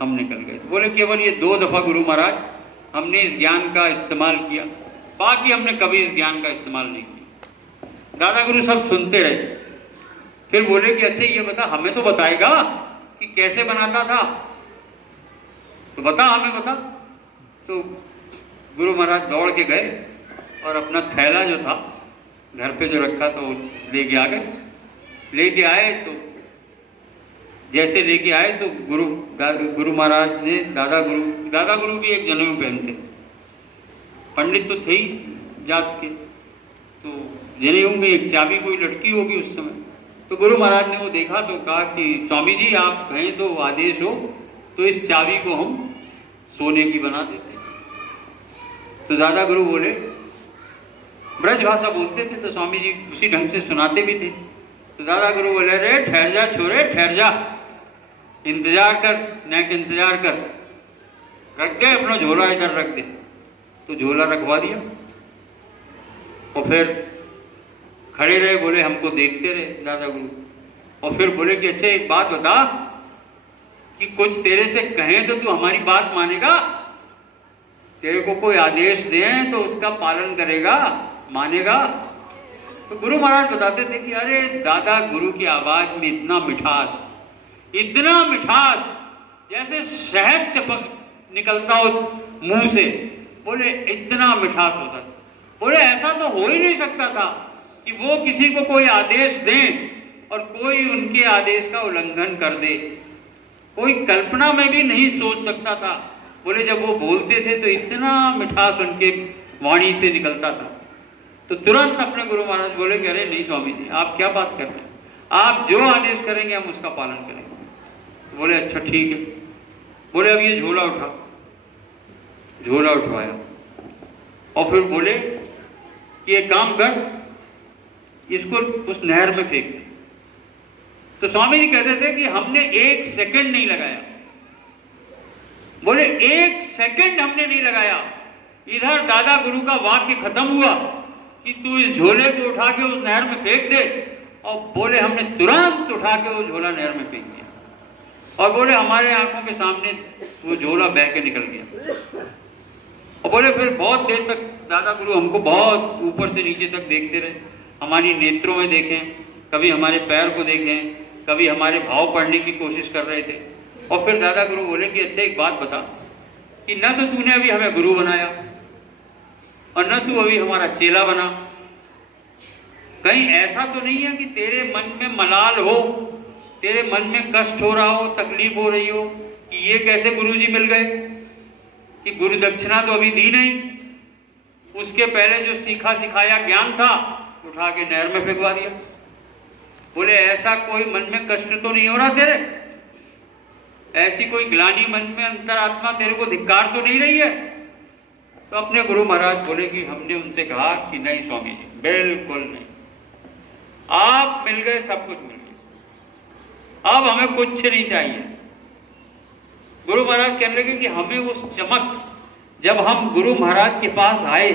हम निकल गए। बोले केवल ये 2 दफा गुरु महाराज हमने इस ज्ञान का इस्तेमाल किया, बाकी हमने कभी इस ज्ञान का इस्तेमाल नहीं किया। दादा गुरु सब सुनते रहे। फिर बोले कि अच्छा ये बता, हमें तो बताएगा कि कैसे बनाता था, तो बता हमें बता। तो गुरु महाराज दौड़ के गए और अपना थैला जो था घर पे जो रखा था वो लेके आ गए। लेके आए तो जैसे लेके आए तो गुरु महाराज ने दादा गुरु भी एक जनेऊ पहनते, पंडित तो थे ही जात के, तो जनेऊ में एक चाबी कोई लटकी होगी उस समय। तो गुरु महाराज ने वो देखा तो कहा कि स्वामी जी आप कहें तो आदेश हो तो इस चाबी को हम सोने की बना देते। तो दादा गुरु बोले, ब्रज भाषा बोलते थे तो स्वामी जी उसी ढंग से सुनाते भी थे। तो दादा गुरु बोले, रे ठहर जा छोरे, ठहर जा, इंतजार कर, नेक इंतजार कर, रख दे अपना झोला इधर रख दे। तो झोला रखवा दिया और फिर खड़े रहे, बोले हमको देखते रहे दादा गुरु। और फिर बोले कि अच्छा एक बात बता कि कुछ तेरे से कहें तो तू हमारी बात मानेगा, तेरे को कोई आदेश दें तो उसका पालन करेगा, मानेगा। तो गुरु महाराज बताते थे कि अरे दादा गुरु की आवाज में इतना मिठास जैसे शहद चपक निकलता हो मुंह से, बोले इतना मिठास होता था। बोले ऐसा तो हो ही नहीं सकता था कि वो किसी को कोई आदेश दें और कोई उनके आदेश का उल्लंघन कर दे, कोई कल्पना में भी नहीं सोच सकता था। बोले जब वो बोलते थे तो इतना मिठास उनके वाणी से निकलता था। तो तुरंत अपने गुरु महाराज बोले कि अरे नहीं स्वामी जी आप क्या बात कर रहे हैं, आप जो आदेश करेंगे हम उसका पालन करेंगे। तो बोले अच्छा ठीक है। बोले अब ये झोला उठा, झोला उठवाया और फिर बोले कि एक काम कर, इसको उस नहर में फेंक दे। तो स्वामी जी कहते थे कि हमने 1 सेकंड नहीं लगाया, बोले 1 सेकंड हमने नहीं लगाया। इधर दादा गुरु का वाक्य खत्म हुआ कि तू इस झोले को उठा के उस नहर में फेंक दे, और बोले हमने तुरंत उठा के वो झोला नहर में फेंक दिया और बोले हमारे आंखों के सामने वो झोला बह के निकल गया। और बोले फिर बहुत देर तक दादा गुरु हमको बहुत ऊपर से नीचे तक देखते रहे, हमारी नेत्रों में देखें, कभी हमारे पैर को देखें, कभी हमारे भाव पढ़ने की कोशिश कर रहे थे। और फिर दादा गुरु बोले कि अच्छा एक बात बता कि न तो तूने अभी हमें गुरु बनाया और न तू अभी हमारा चेला बना, कहीं ऐसा तो नहीं है कि तेरे मन में मलाल हो, तेरे मन में कष्ट हो रहा हो, तकलीफ हो रही हो कि ये कैसे गुरुजी मिल गए, कि गुरु दक्षिणा तो अभी दी नहीं, उसके पहले जो सीखा सिखाया ज्ञान था उठा के नहर में फेंकवा दिया। बोले ऐसा कोई मन में कष्ट तो नहीं हो रहा तेरे? ऐसी कोई ग्लानि मन में अंतरात्मा तेरे को धिक्कार तो नहीं रही है? तो अपने गुरु महाराज बोले कि हमने उनसे कहा कि नहीं स्वामी जी, बिल्कुल नहीं, आप मिल गए, सब कुछ मिल गया, अब हमें कुछ नहीं चाहिए। गुरु महाराज कहने लगे कि हमें उस चमक, जब हम गुरु महाराज के पास आए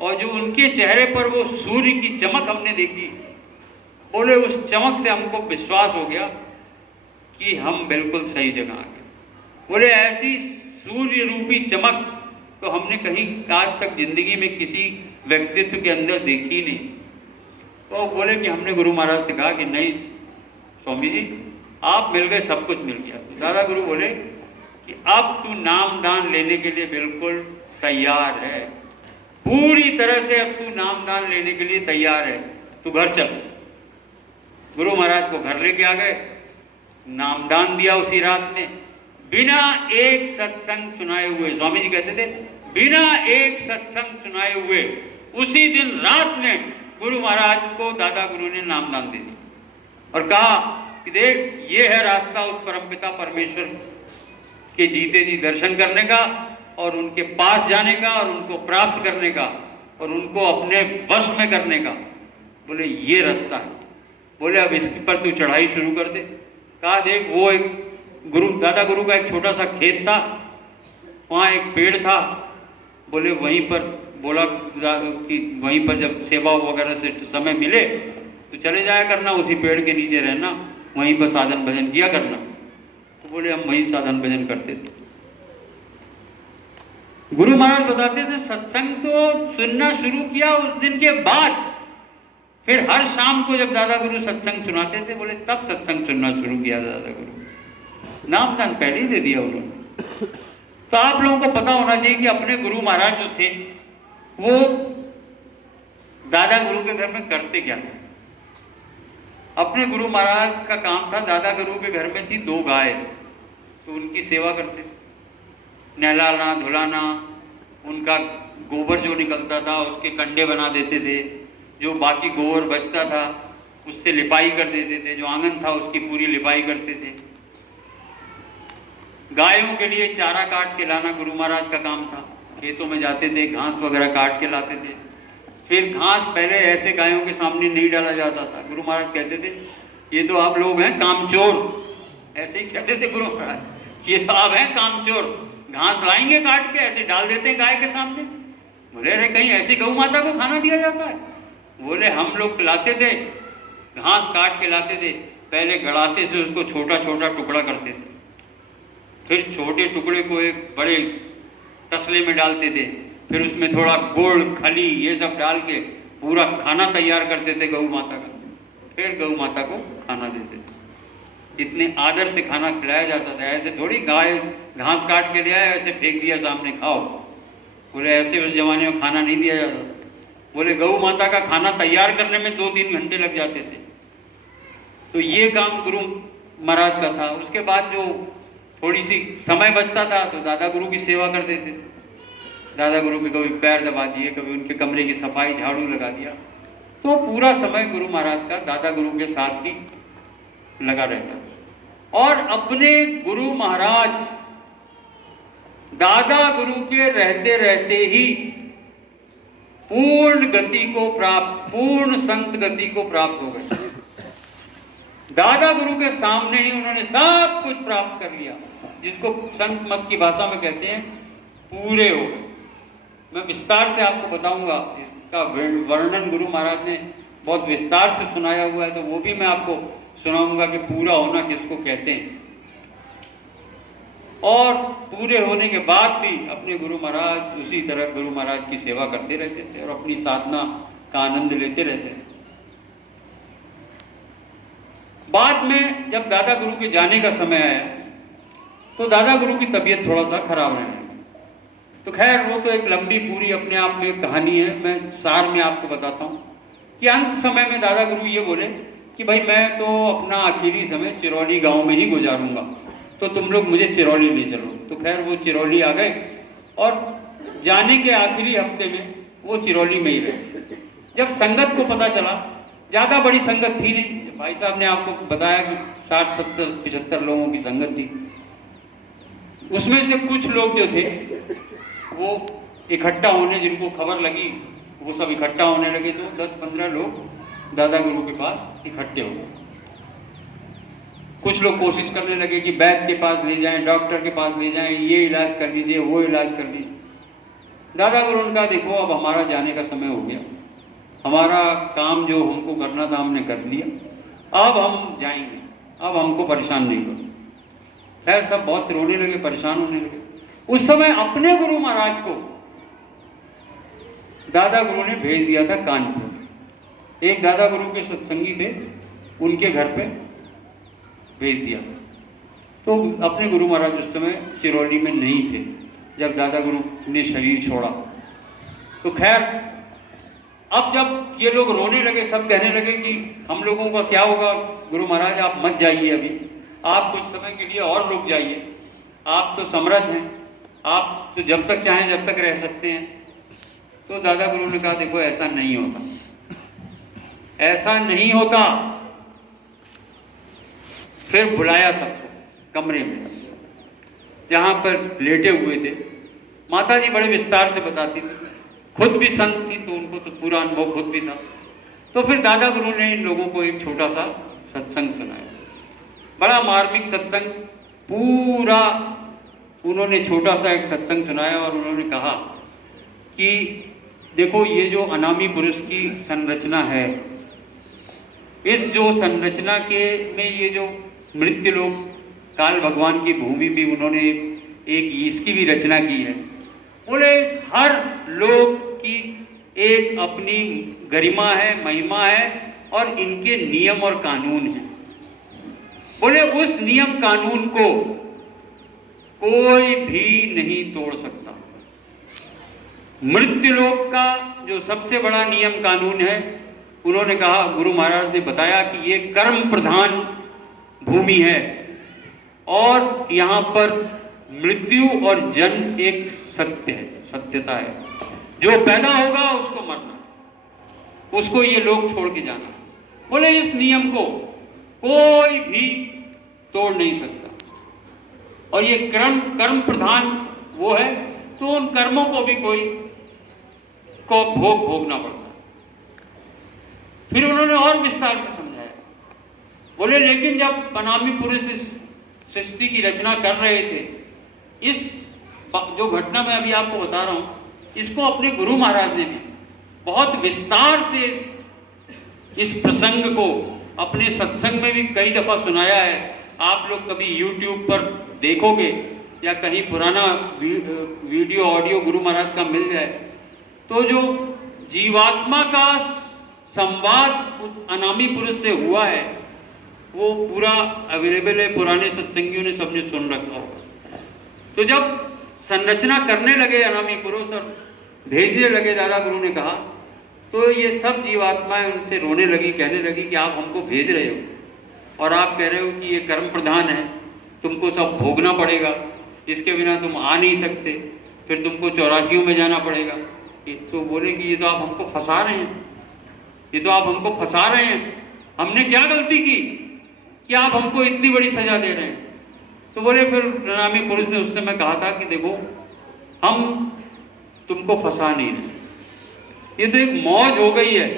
और जो उनके चेहरे पर वो सूर्य की चमक हमने देखी, बोले उस चमक से हमको विश्वास हो गया कि हम बिल्कुल सही जगह आ गए। बोले ऐसी सूर्य रूपी चमक तो हमने कहीं आज तक जिंदगी में किसी व्यक्तित्व के अंदर देखी नहीं। तो बोले कि हमने गुरु महाराज से कहा कि नहीं स्वामी जी, आप मिल गए, सब कुछ मिल गया। तो दादा गुरु बोले कि अब तू नाम दान लेने के लिए बिल्कुल तैयार है, पूरी तरह से अब तू नाम दान लेने के लिए तैयार है, तू घर चल। गुरु महाराज को घर लेके आ गए, नामदान दिया उसी रात में, बिना एक सत्संग सुनाए हुए। स्वामी जी कहते थे बिना एक सत्संग सुनाए हुए उसी दिन रात में गुरु महाराज को दादा गुरु ने नामदान दे दिया और कहा कि देख, ये है रास्ता उस परमपिता परमेश्वर के जीते जी दर्शन करने का और उनके पास जाने का और उनको प्राप्त करने का और उनको अपने वश में करने का। बोले ये रास्ता है। बोले अब इसके पर तू चढ़ाई शुरू कर दे। कहा देख, वो एक दादा गुरु का एक छोटा सा खेत था, वहाँ एक पेड़ था। बोले वहीं पर, बोला कि वहीं पर जब सेवा वगैरह से समय मिले तो चले जाया करना, उसी पेड़ के नीचे रहना, वहीं पर साधन भजन किया करना। तो बोले हम वहीं साधन भजन करते थे। गुरु महाराज बताते थे सत्संग तो सुनना शुरू किया उस दिन के बाद, फिर हर शाम को जब दादा गुरु सत्संग सुनाते थे, बोले तब सत्संग सुनना शुरू किया दादा गुरु। नामदान पहले ही दे दिया उन्होंने। तो आप लोगों को पता होना चाहिए कि अपने गुरु महाराज जो थे वो दादा गुरु के घर में करते क्या थे। अपने गुरु महाराज का काम था, दादा गुरु के घर में थी 2 गाय, तो उनकी सेवा करते, नहलाना धुलाना, उनका गोबर जो निकलता था उसके कंडे बना देते थे, जो बाकी गोबर बचता था उससे लिपाई कर देते थे, जो आंगन था उसकी पूरी लिपाई करते थे। गायों के लिए चारा काट के लाना गुरु महाराज का काम था। खेतों में जाते थे, घास वगैरह काट के लाते थे। फिर घास पहले ऐसे गायों के सामने नहीं डाला जाता था। गुरु महाराज कहते थे ये तो आप लोग हैं कामचोर, ऐसे ही कहते थे गुरु महाराज, ये तो आप हैं कामचोर, घास लाएंगे काट के ऐसे डाल देते हैं गाय के सामने। बोले अरे कहीं ऐसी गौ माता को खाना दिया जाता है? बोले हम लोग लाते थे, घास काट के लाते थे, पहले गड़ासे से उसको छोटा छोटा टुकड़ा करते थे, फिर छोटे टुकड़े को एक बड़े तसले में डालते थे, फिर उसमें थोड़ा गुड़ खली ये सब डाल के पूरा खाना तैयार करते थे गौ माता का, फिर गौ माता को खाना देते थे। इतने आदर से खाना खिलाया जाता था। ऐसे थोड़ी गाय घास काट के ले आए ऐसे फेंक दिया सामने खाओ। बोले ऐसे उस जमाने में खाना नहीं दिया जाता। बोले गौ माता का खाना तैयार करने में 2-3 घंटे लग जाते थे। तो ये काम गुरु महाराज का था। उसके बाद जो थोड़ी सी समय बचता था तो दादा गुरु की सेवा करते थे। दादा गुरु के कभी पैर दबा दिए, कभी उनके कमरे की सफाई झाड़ू लगा दिया। तो पूरा समय गुरु महाराज का दादा गुरु के साथ ही लगा रहता। और अपने गुरु महाराज दादा गुरु के रहते रहते ही पूर्ण गति को प्राप्त, पूर्ण संत गति को प्राप्त हो गए। दादा गुरु के सामने ही उन्होंने सब कुछ प्राप्त कर लिया, जिसको संत मत की भाषा में कहते हैं पूरे हो गए। मैं विस्तार से आपको बताऊंगा, इसका वर्णन गुरु महाराज ने बहुत विस्तार से सुनाया हुआ है, तो वो भी मैं आपको सुनाऊंगा कि पूरा होना किसको कहते हैं। और पूरे होने के बाद भी अपने गुरु महाराज उसी तरह गुरु महाराज की सेवा करते रहते थे और अपनी साधना का आनंद लेते रहते थे। बाद में जब दादा गुरु के जाने का समय आया तो दादा गुरु की तबीयत थोड़ा सा खराब रहने लगी। तो खैर वो तो एक लंबी पूरी अपने आप में कहानी है, मैं सार में आपको बताता हूँ कि अंत समय में दादा गुरु ये बोले कि भाई मैं तो अपना आखिरी समय चिरौली गांव में ही गुजारूंगा, तो तुम लोग मुझे चिरौली ले चलो। तो खैर वो चिरौली आ गए और जाने के आखिरी हफ्ते में वो चिरौली में ही रहे। जब संगत को पता चला, ज़्यादा बड़ी संगत थी नहीं, भाई साहब ने आपको बताया कि 60, 70, 75 लोगों की संगत थी। उसमें से कुछ लोग जो थे वो इकट्ठा होने, जिनको खबर लगी वो सब इकट्ठा होने लगे। तो 10-15 लोग दादा गुरु के पास इकट्ठे हो गए। कुछ लोग कोशिश करने लगे कि वैद्य के पास ले जाएं, डॉक्टर के पास ले जाएं, ये इलाज कर लीजिए, वो इलाज कर लीजिए। दादा गुरु ने कहा देखो अब हमारा जाने का समय हो गया, हमारा काम जो हमको करना था हमने कर लिया, अब हम जाएंगे, अब हमको परेशान नहीं करो। खैर सब बहुत रोने लगे, परेशान होने लगे। उस समय अपने गुरु महाराज को दादा गुरु ने भेज दिया था कानपुर। एक दादा गुरु के सत्संगी थे, उनके घर पे भेज दिया। तो अपने गुरु महाराज उस समय सिरौली में नहीं थे जब दादा गुरु ने शरीर छोड़ा। तो खैर अब जब ये लोग रोने लगे, सब कहने लगे कि हम लोगों का क्या होगा, गुरु महाराज आप मत जाइए, अभी आप कुछ समय के लिए और रुक जाइए, आप तो समर्थ हैं, आप तो जब तक चाहें जब तक रह सकते हैं। तो दादा गुरु ने कहा देखो ऐसा नहीं होता, ऐसा नहीं होता। फिर बुलाया सबको कमरे में, जहां पर लेटे हुए थे। माता जी बड़े विस्तार से बताती थी, खुद भी संत थी तो उनको तो पूरा अनुभव खुद भी था। तो फिर दादा गुरु ने इन लोगों को एक छोटा सा सत्संग सुनाया, बड़ा मार्मिक सत्संग, पूरा उन्होंने छोटा सा एक सत्संग सुनाया। और उन्होंने कहा कि देखो ये जो अनामी पुरुष की संरचना है, इस जो संरचना के में ये जो मृत्यु लोक काल भगवान की भूमि भी उन्होंने एक इसकी भी रचना की है। बोले हर लोक की एक अपनी गरिमा है, महिमा है और इनके नियम और कानून हैं। बोले उस नियम कानून को कोई भी नहीं तोड़ सकता। मृत्युलोक का जो सबसे बड़ा नियम कानून है, उन्होंने कहा, गुरु महाराज ने बताया कि ये कर्म प्रधान भूमि है और यहाँ पर मृत्यु और जन्म एक सत्य है, सत्यता है। जो पैदा होगा उसको मरना, उसको ये लोग छोड़ के जाना। बोले इस नियम को कोई भी तोड़ नहीं सकता और ये कर्म प्रधान वो है, तो उन कर्मों को भी कोई को भोगना पड़ता। फिर उन्होंने और विस्तार से समझाया। बोले लेकिन जब अनामी पुरुष इस सृष्टि की रचना कर रहे थे, इस जो घटना मैं अभी आपको बता रहा हूं, इसको अपने गुरु महाराज ने भी बहुत विस्तार से इस प्रसंग को अपने सत्संग में भी कई दफा सुनाया है। आप लोग कभी YouTube पर देखोगे या कहीं पुराना वीडियो ऑडियो गुरु महाराज का मिल जाए, तो जो जीवात्मा का संवाद उस अनामी पुरुष से हुआ है वो पूरा अवेलेबल है, पुराने सत्संगियों ने सबने सुन रखा होगा। तो जब संरचना करने लगे अनामी पुरुष और भेजने लगे, दादा गुरु ने कहा, तो ये सब जीवात्माएं उनसे रोने लगी, कहने लगी कि आप हमको भेज रहे हो और आप कह रहे हो कि ये कर्म प्रधान है, तुमको सब भोगना पड़ेगा, इसके बिना तुम आ नहीं सकते, फिर तुमको 84 में जाना पड़ेगा। तो बोले कि ये तो आप हमको फंसा रहे हैं, ये तो आप हमको फंसा रहे हैं, हमने क्या गलती की कि आप हमको इतनी बड़ी सजा दे रहे हैं। तो बोले फिर अनामी पुरुष ने उस समय कहा था कि देखो हम तुमको फंसा नहीं रहे, ये तो एक मौज हो गई है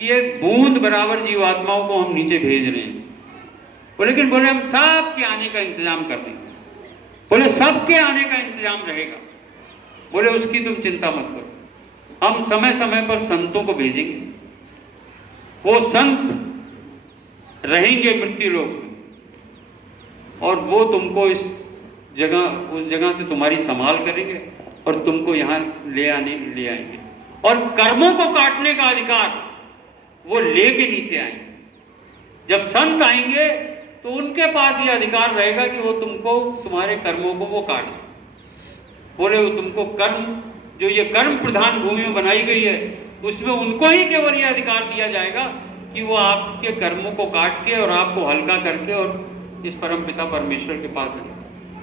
कि एक बूंद बराबर जीवात्माओं को हम नीचे भेज रहे हैं। बोले लेकिन बोले हम सबके आने का इंतजाम कर देंगे, बोले सबके आने का इंतजाम रहेगा, बोले उसकी तुम चिंता मत करो, हम समय समय पर संतों को भेजेंगे, वो संत रहेंगे मृत्यु लोक में और वो तुमको इस जगह उस जगह से तुम्हारी संभाल करेंगे और तुमको यहाँ ले आएंगे और कर्मों को काटने का अधिकार वो लेके नीचे आएंगे। जब संत आएंगे तो उनके पास ये अधिकार रहेगा कि वो तुमको तुम्हारे कर्मों को वो काटे। बोले वो तुमको कर्म जो ये कर्म प्रधान भूमि में बनाई गई है उसमें उनको ही केवल ये अधिकार दिया जाएगा कि वो आपके कर्मों को काट के और आपको हल्का करके और इस परम पिता परमेश्वर के पास ले।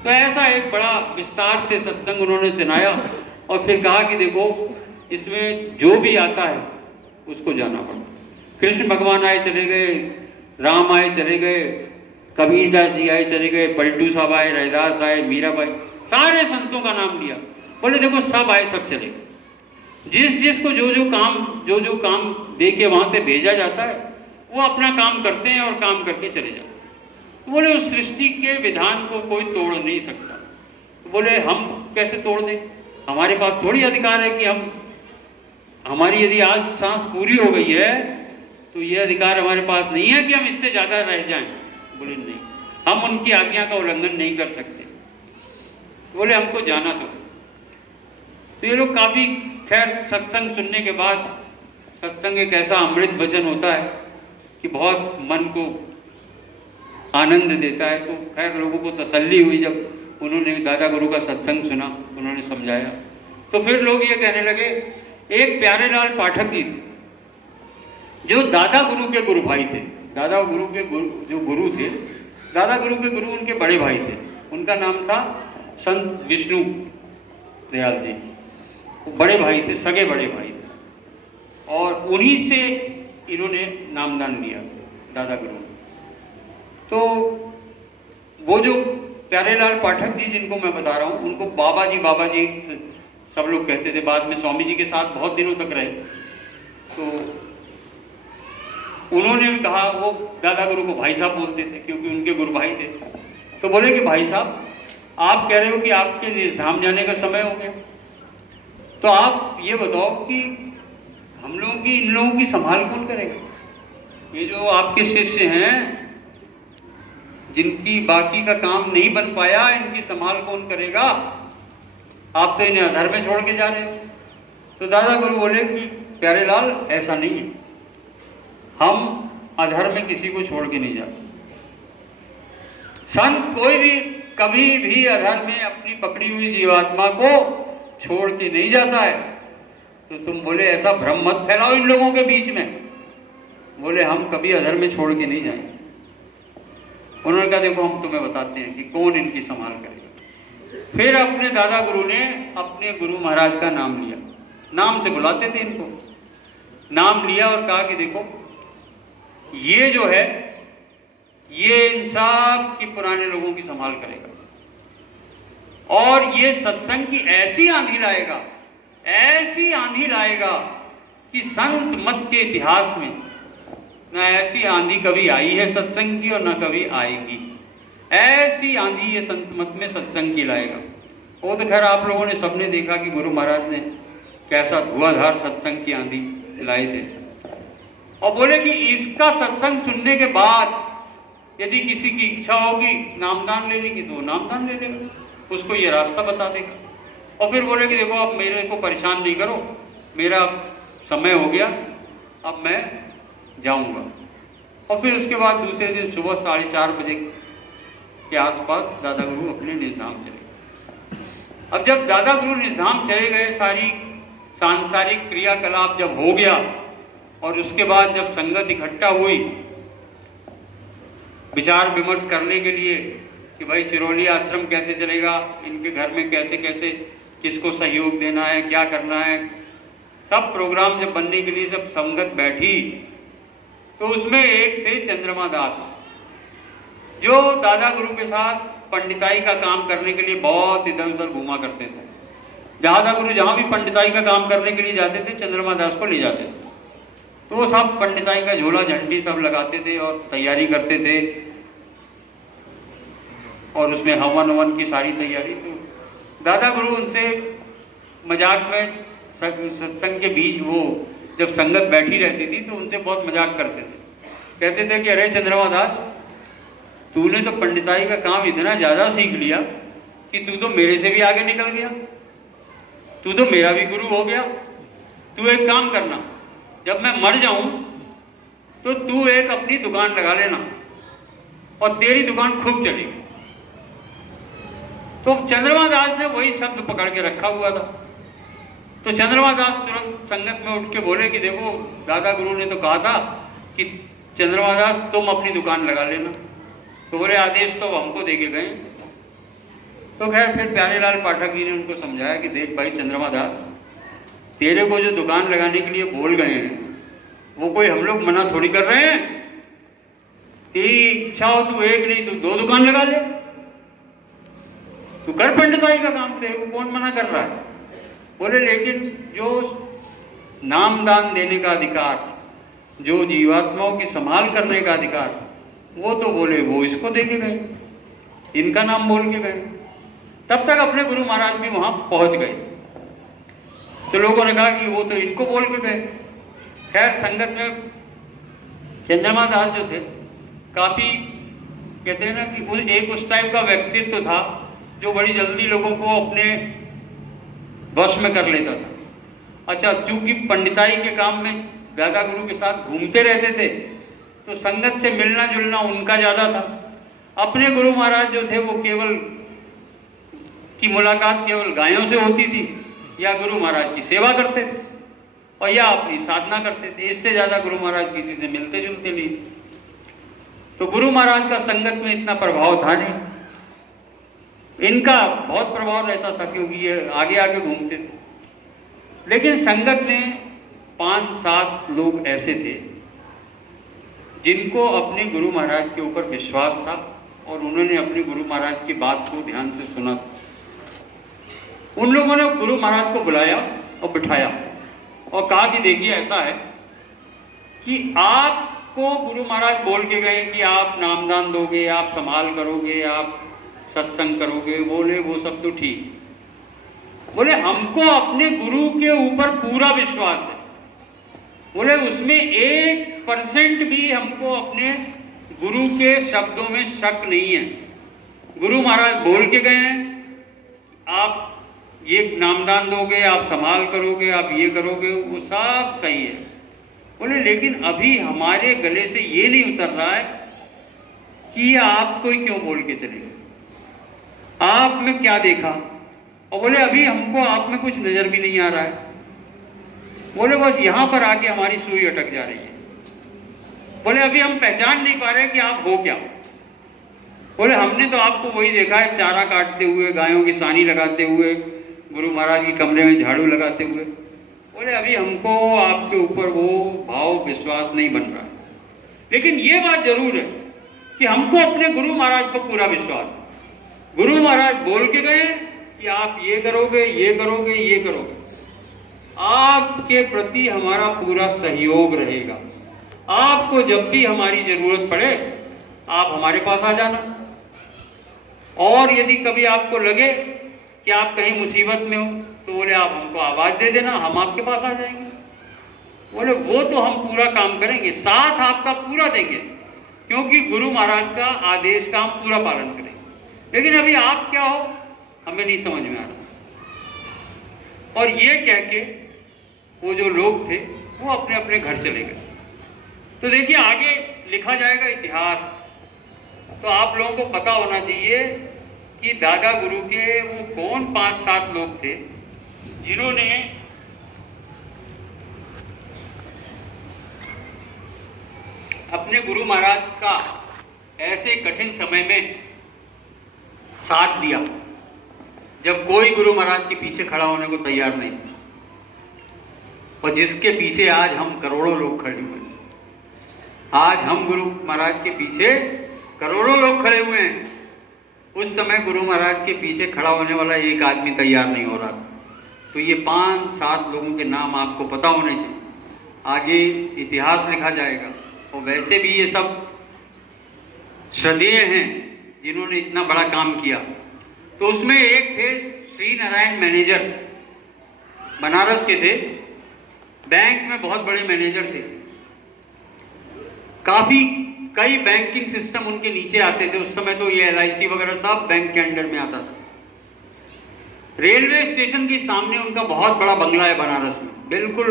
तो ऐसा एक बड़ा विस्तार से सत्संग उन्होंने सुनाया और फिर कहा कि देखो इसमें जो भी आता है उसको जाना पड़ता। कृष्ण भगवान आए चले गए, राम आए चले गए, कबीरदास जी आए चले गए, पलटू साहब आए, रैदास आए, मीराबाई, सारे संतों का नाम लिया। बोले देखो सब आए सब चले, जिस जिसको जो जो काम दे के वहां से भेजा जाता है वो अपना काम करते हैं और काम करके चले जाते हैं। तो बोले उस सृष्टि के विधान को कोई तोड़ नहीं सकता। तो बोले हम कैसे तोड़ दें, हमारे पास थोड़ी अधिकार है कि हमारी यदि आज सांस पूरी हो गई है तो ये अधिकार हमारे पास नहीं है कि हम इससे ज़्यादा रह जाएं। बोले नहीं, हम उनकी आज्ञा का उल्लंघन नहीं कर सकते। बोले हमको जाना तो ये लोग काफ़ी, खैर सत्संग सुनने के बाद, सत्संग एक ऐसा अमृत वचन होता है कि बहुत मन को आनंद देता है। तो खैर लोगों को तसल्ली हुई जब उन्होंने दादा गुरु का सत्संग सुना, उन्होंने समझाया। तो फिर लोग ये कहने लगे, एक प्यारेलाल पाठक जी जो दादा गुरु के गुरु भाई थे, दादा गुरु के जो गुरु थे, दादा गुरु के गुरु उनके बड़े भाई थे, उनका नाम था संत विष्णु दयाल जी। बड़े भाई थे, सगे बड़े भाई थे, और उन्हीं से इन्होंने नामदान लिया दादा गुरु। तो वो जो प्यारेलाल पाठक जी जिनको मैं बता रहा हूँ, उनको बाबा जी सब लोग कहते थे। बाद में स्वामी जी के साथ बहुत दिनों तक रहे। तो उन्होंने भी कहा, वो दादा गुरु को भाई साहब बोलते थे क्योंकि उनके गुरु भाई थे। तो बोले कि भाई साहब, आप कह रहे हो कि आपके निजधाम जाने का समय हो गया, तो आप ये बताओ कि हम लोगों की, इन लोगों की संभाल कौन करेगा? ये जो आपके शिष्य हैं जिनकी बाकी का काम नहीं बन पाया, इनकी संभाल कौन करेगा? आप तो इन्हें अधर में छोड़ के जा रहे हो। तो दादा गुरु बोले कि प्यारेलाल, ऐसा नहीं है, हम अधर में किसी को छोड़ के नहीं जाते। संत कोई भी कभी भी अधर में अपनी पकड़ी हुई जीवात्मा को छोड़ के नहीं जाता है। तो तुम बोले ऐसा भ्रम मत फैलाओ इन लोगों के बीच में। बोले हम कभी अधर में छोड़ के नहीं जाएंगे। उन्होंने कहा देखो हम तुम्हें बताते हैं कि कौन इनकी संभाल करेगा। फिर अपने दादा गुरु ने अपने गुरु महाराज का नाम लिया, नाम से बुलाते थे इनको, नाम लिया और कहा कि देखो ये जो है ये इन सब की पुराने लोगों की संभाल करेगा, और ये सत्संग की ऐसी आंधी लाएगा, ऐसी आंधी लाएगा कि संत मत के इतिहास में ना ऐसी आंधी कभी आई है सत्संग की और ना कभी आएगी। ऐसी आंधी ये संत मत में सत्संग की लाएगा। वो तो खैर आप लोगों ने सबने देखा कि गुरु महाराज ने कैसा धुआंधार सत्संग की आंधी लाए थे। और बोले कि इसका सत्संग सुनने के बाद यदि किसी की इच्छा होगी नामदान लेने की तो नामदान ले लेगा, उसको ये रास्ता बता देगा। और फिर बोले कि देखो अब मेरे को परेशान नहीं करो, मेरा समय हो गया, अब मैं जाऊंगा। और फिर उसके बाद दूसरे दिन सुबह 4:30 बजे के आसपास दादा गुरु अपने निजधाम चले गए। अब जब दादा गुरु निजधाम चले गए, सारी सांसारिक क्रियाकलाप जब हो गया और उसके बाद जब संगत इकट्ठा हुई विचार विमर्श करने के लिए कि भाई चिरौली आश्रम कैसे चलेगा, इनके घर में कैसे कैसे किसको सहयोग देना है, क्या करना है, सब प्रोग्राम जब बनने के लिए सब संगत बैठी, तो उसमें एक थे चंद्रमा दास, जो दादा गुरु के साथ पंडिताई का काम करने के लिए बहुत इधर उधर घूमा करते थे। दादा गुरु जहाँ भी पंडिताई का काम करने के लिए जाते थे, चंद्रमा दास को ले जाते थे। तो वो सब पंडिताई का झोला झंडी सब लगाते थे और तैयारी करते थे, और उसमें हवन ववन की सारी तैयारी। तो दादा गुरु उनसे मजाक में सत्संग के बीच वो जब संगत बैठी रहती थी तो उनसे बहुत मजाक करते थे। कहते थे कि अरे चंद्रमा दास, तूने तो पंडिताई का काम इतना ज़्यादा सीख लिया कि तू तो मेरे से भी आगे निकल गया, तू तो मेरा भी गुरु हो गया। तू एक काम करना, जब मैं मर जाऊं तो तू एक अपनी दुकान लगा लेना और तेरी दुकान खूब चलेगी। तो चंद्रमा दास ने वही शब्द पकड़ के रखा हुआ था। तो चंद्रमा दास तुरंत संगत में उठ के बोले कि देखो दादा गुरु ने तो कहा था कि चंद्रमा दास तुम अपनी दुकान लगा लेना। तो बोले आदेश तो हमको दे के गए। तो खैर फिर प्यारेलाल पाठक जी ने उनको समझाया कि देख भाई चंद्रमा दास, तेरे को जो दुकान लगाने के लिए बोल गए हैं वो कोई हम लोग मना थोड़ी कर रहे हैं। तेरी इच्छा हो तू एक नहीं तू 2 दुकान लगा ले। तू कर पंडिताई का काम, तेरे को कौन मना कर रहा है। बोले लेकिन जो नाम दान देने का अधिकार, जो जीवात्माओं की संभाल करने का अधिकार, वो तो बोले वो इसको दे के गए, इनका नाम बोल के गए। तब तक अपने गुरु महाराज भी वहां पहुंच गए। तो लोगों ने कहा कि वो तो इनको बोल के गए। खैर संगत में चंद्रमा दास जो थे, काफी कहते हैं ना कि उस टाइप का व्यक्तित्व था जो बड़ी जल्दी लोगों को अपने वश में कर लेता था। अच्छा, चूंकि पंडिताई के काम में दादा गुरु के साथ घूमते रहते थे, तो संगत से मिलना जुलना उनका ज्यादा था। अपने गुरु महाराज जो थे वो केवल की मुलाकात केवल गायों से होती थी, या गुरु महाराज की सेवा करते थे, और या अपनी साधना करते थे। इससे ज्यादा गुरु महाराज किसी से मिलते जुलते नहीं। तो गुरु महाराज का संगत में इतना प्रभाव था नहीं। इनका बहुत प्रभाव रहता था क्योंकि ये आगे आगे घूमते थे। लेकिन संगत में 5-7 लोग ऐसे थे जिनको अपने गुरु महाराज के ऊपर विश्वास था और उन्होंने अपने गुरु महाराज की बात को ध्यान से सुना। उन लोगों ने गुरु महाराज को बुलाया और बिठाया और कहा कि देखिए ऐसा है कि आपको गुरु महाराज बोल के गए कि आप नामदान दोगे, आप संभाल करोगे, आप सत्संग करोगे। बोले वो सब तो ठीक। बोले हमको अपने गुरु के ऊपर पूरा विश्वास है। बोले उसमें 1% भी हमको अपने गुरु के शब्दों में शक नहीं है। गुरु महाराज बोल के गए हैं आप ये नामदान दोगे, आप संभाल करोगे, आप ये करोगे, वो सब सही है। बोले लेकिन अभी हमारे गले से ये नहीं उतर रहा है कि आपको ही क्यों बोल के चले, आप में क्या देखा। और बोले अभी हमको आप में कुछ नजर भी नहीं आ रहा है। बोले बस यहां पर आके हमारी सुई अटक जा रही है। बोले अभी हम पहचान नहीं पा रहे कि आप हो क्या। बोले हमने तो आपको वही देखा है, चारा काटते हुए, गायों की सानी लगाते हुए, गुरु महाराज के कमरे में झाड़ू लगाते हुए। बोले अभी हमको आपके ऊपर वो भाव विश्वास नहीं बन रहा है। लेकिन ये बात जरूर है कि हमको अपने गुरु महाराज पर पूरा विश्वास है। गुरु महाराज बोल के गए कि आप ये करोगे, ये करोगे, ये करोगे, आपके प्रति हमारा पूरा सहयोग रहेगा। आपको जब भी हमारी जरूरत पड़े आप हमारे पास आ जाना, और यदि कभी आपको लगे कि आप कहीं मुसीबत में हो तो बोले आप हमको आवाज दे देना, हम आपके पास आ जाएंगे। बोले वो तो हम पूरा काम करेंगे, साथ आपका पूरा देंगे, क्योंकि गुरु महाराज का आदेश का हम पूरा पालन करेंगे। लेकिन अभी आप क्या हो हमें नहीं समझ में आ रहा। और ये कह के वो जो लोग थे वो अपने अपने घर चले गए। तो देखिए आगे लिखा जाएगा इतिहास। तो आप लोगों को पता होना चाहिए कि दादा गुरु के वो कौन 5-7 लोग थे जिन्होंने अपने गुरु महाराज का ऐसे कठिन समय में साथ दिया जब कोई गुरु महाराज के पीछे खड़ा होने को तैयार नहीं था, और जिसके पीछे आज हम करोड़ों लोग खड़े हुए हैं। आज हम गुरु महाराज के पीछे करोड़ों लोग खड़े हुए हैं। उस समय गुरु महाराज के पीछे खड़ा होने वाला एक आदमी तैयार नहीं हो रहा था। तो ये 5-7 लोगों के नाम आपको पता होने चाहिए। आगे इतिहास लिखा जाएगा, और वैसे भी ये सब श्रद्धेय हैं जिन्होंने इतना बड़ा काम किया। तो उसमें एक थे श्री नारायण मैनेजर, बनारस के थे, बैंक में बहुत बड़े मैनेजर थे। कई बैंकिंग सिस्टम उनके नीचे आते थे। उस समय तो ये LIC वगैरह सब बैंक के अंडर में आता था। रेलवे स्टेशन के सामने उनका बहुत बड़ा बंगला है बनारस में। बिल्कुल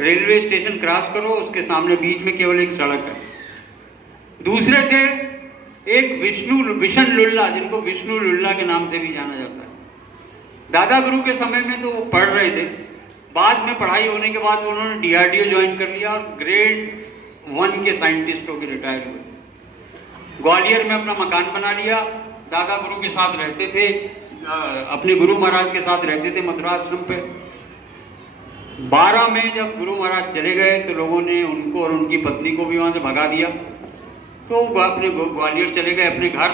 रेलवे स्टेशन क्रॉस करो, उसके सामने बीच में केवल एक सड़क है। दूसरे थे एक विशन लुल्ला, जिनको विष्णु लुल्ला के नाम से भी जाना जाता है। दादा गुरु के समय में तो वो पढ़ रहे थे। बाद में पढ़ाई होने के बाद उन्होंने DRDO ज्वाइन कर लिया और ग्रेड 1 के साइंटिस्ट होकर रिटायर हुए। ग्वालियर में अपना मकान बना लिया। दादा गुरु के साथ रहते थे, अपने गुरु महाराज के साथ रहते थे मथुरा आश्रम पे। 12 में जब गुरु महाराज चले गए तो लोगों ने उनको और उनकी पत्नी को भी वहां से भगा दिया। तो वो अपने ग्वालियर चले गए अपने घर।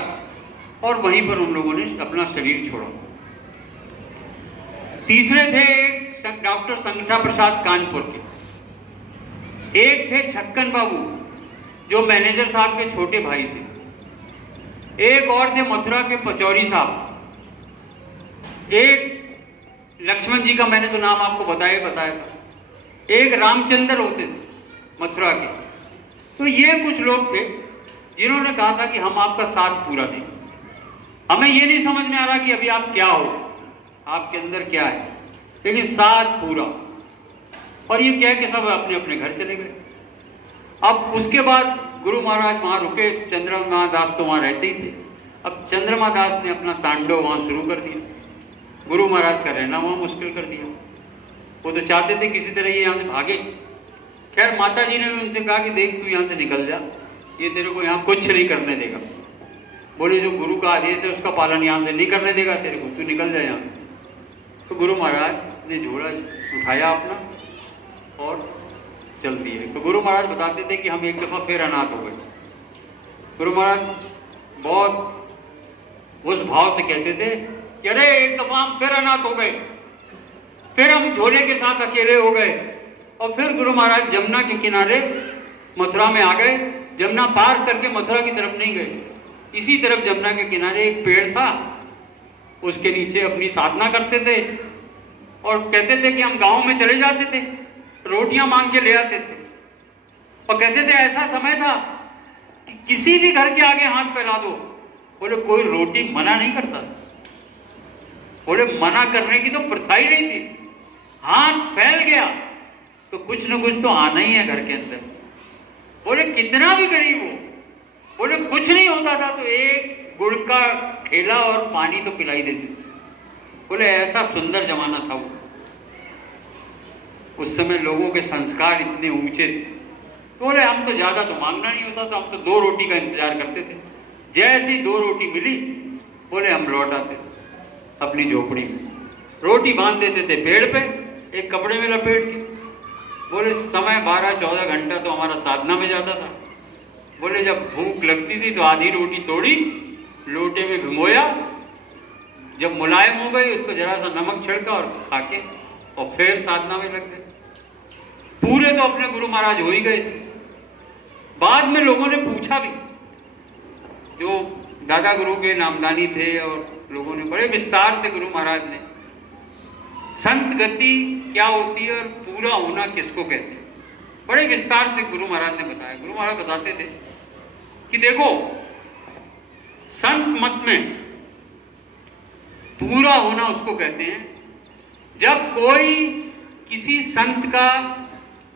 और वहीं पर उन लोगों ने अपना शरीर छोड़ा। तीसरे थे डॉक्टर संगठा प्रसाद कानपुर के, एक थे छक्कन बाबू जो मैनेजर साहब के छोटे भाई थे, एक और थे मथुरा के पचौरी साहब, एक लक्ष्मण जी का मैंने तो नाम आपको बताया था, एक रामचंद्र होते थे मथुरा के। तो ये कुछ लोग थे जिन्होंने कहा था कि हम आपका साथ पूरा देंगे। हमें ये नहीं समझ में आ रहा कि अभी आप क्या हो, आपके अंदर क्या है, लेकिन साथ पूरा। और ये कह के सब अपने अपने घर चले गए। अब उसके बाद गुरु महाराज वहाँ रुके, चंद्रमा दास तो वहाँ रहते ही थे। अब चंद्रमा दास ने अपना तांडव वहाँ शुरू कर दिया, गुरु महाराज का रहना वहाँ मुश्किल कर दिया। वो तो चाहते थे किसी तरह ये यहाँ से भागे। खैर माता जी ने भी उनसे कहा कि देख तू यहाँ से निकल जा, ये तेरे को यहाँ कुछ नहीं करने देगा। बोले जो गुरु का आदेश है उसका पालन यहाँ से नहीं करने देगा तेरे को, तू निकल जाए यहाँ से। तो गुरु महाराज ने झोला उठाया अपना और चल दिए। तो गुरु महाराज बताते थे कि हम एक दफ़ा फिर अनाथ हो गए। गुरु महाराज बहुत उस भाव से कहते थे कि अरे एक दफ़ा हम फिर अनाथ हो गए, फिर हम झोले के साथ अकेले हो गए। और फिर गुरु महाराज जमुना के किनारे मथुरा में आ गए। जमुना पार करके मथुरा की तरफ नहीं गए, इसी तरफ जमुना के किनारे एक पेड़ था, उसके नीचे अपनी साधना करते थे और कहते थे कि हम गांव में चले जाते थे, रोटियां मांग के ले आते थे। और कहते थे ऐसा समय था कि किसी भी घर के आगे हाथ फैला दो, बोले कोई रोटी मना नहीं करता। बोले मना करने की तो प्रथा ही नहीं थी, हाथ फैल गया तो कुछ न कुछ तो आना ही है घर के अंदर। बोले कितना भी गरीब हो, बोले कुछ नहीं होता था तो एक गुड़ का ठेला और पानी तो पिलाई देते थे। बोले ऐसा सुंदर जमाना था वो। उस समय लोगों के संस्कार इतने ऊंचे थे। तो बोले हम तो ज्यादा तो मांगना नहीं होता था, हम तो 2 रोटी का इंतजार करते थे। जैसे ही 2 रोटी मिली बोले हम लौट आते थे अपनी झोपड़ी में, रोटी बांध देते थे पेड़ पे, एक कपड़े में लपेट के। बोले समय 12-14 घंटा तो हमारा साधना में जाता था। बोले जब भूख लगती थी तो आधी रोटी तोड़ी, लोटे में भिगोया, जब मुलायम हो गई उसको जरा सा नमक छिड़का और खा के और फिर साधना में लग गए। पूरे तो अपने गुरु महाराज हो ही गए थे। बाद में लोगों ने पूछा भी, जो दादा गुरु के नामदानी थे, और लोगों ने बड़े विस्तार से गुरु महाराज ने संत गति क्या होती है और पूरा होना किसको कहते हैं, बड़े विस्तार से गुरु महाराज ने बताया। गुरु महाराज बताते थे कि देखो संत मत में पूरा होना उसको कहते हैं जब कोई किसी संत का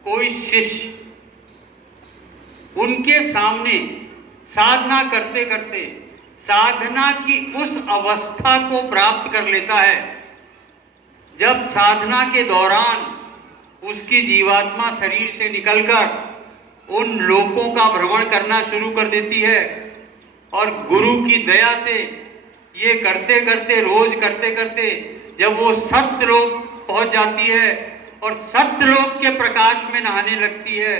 कोई शिष्य उनके सामने साधना करते करते साधना की उस अवस्था को प्राप्त कर लेता है जब साधना के दौरान उसकी जीवात्मा शरीर से निकलकर उन लोकों का भ्रमण करना शुरू कर देती है, और गुरु की दया से ये करते करते रोज करते करते जब वो सत्यलोक पहुंच जाती है और सत्यलोक के प्रकाश में नहाने लगती है,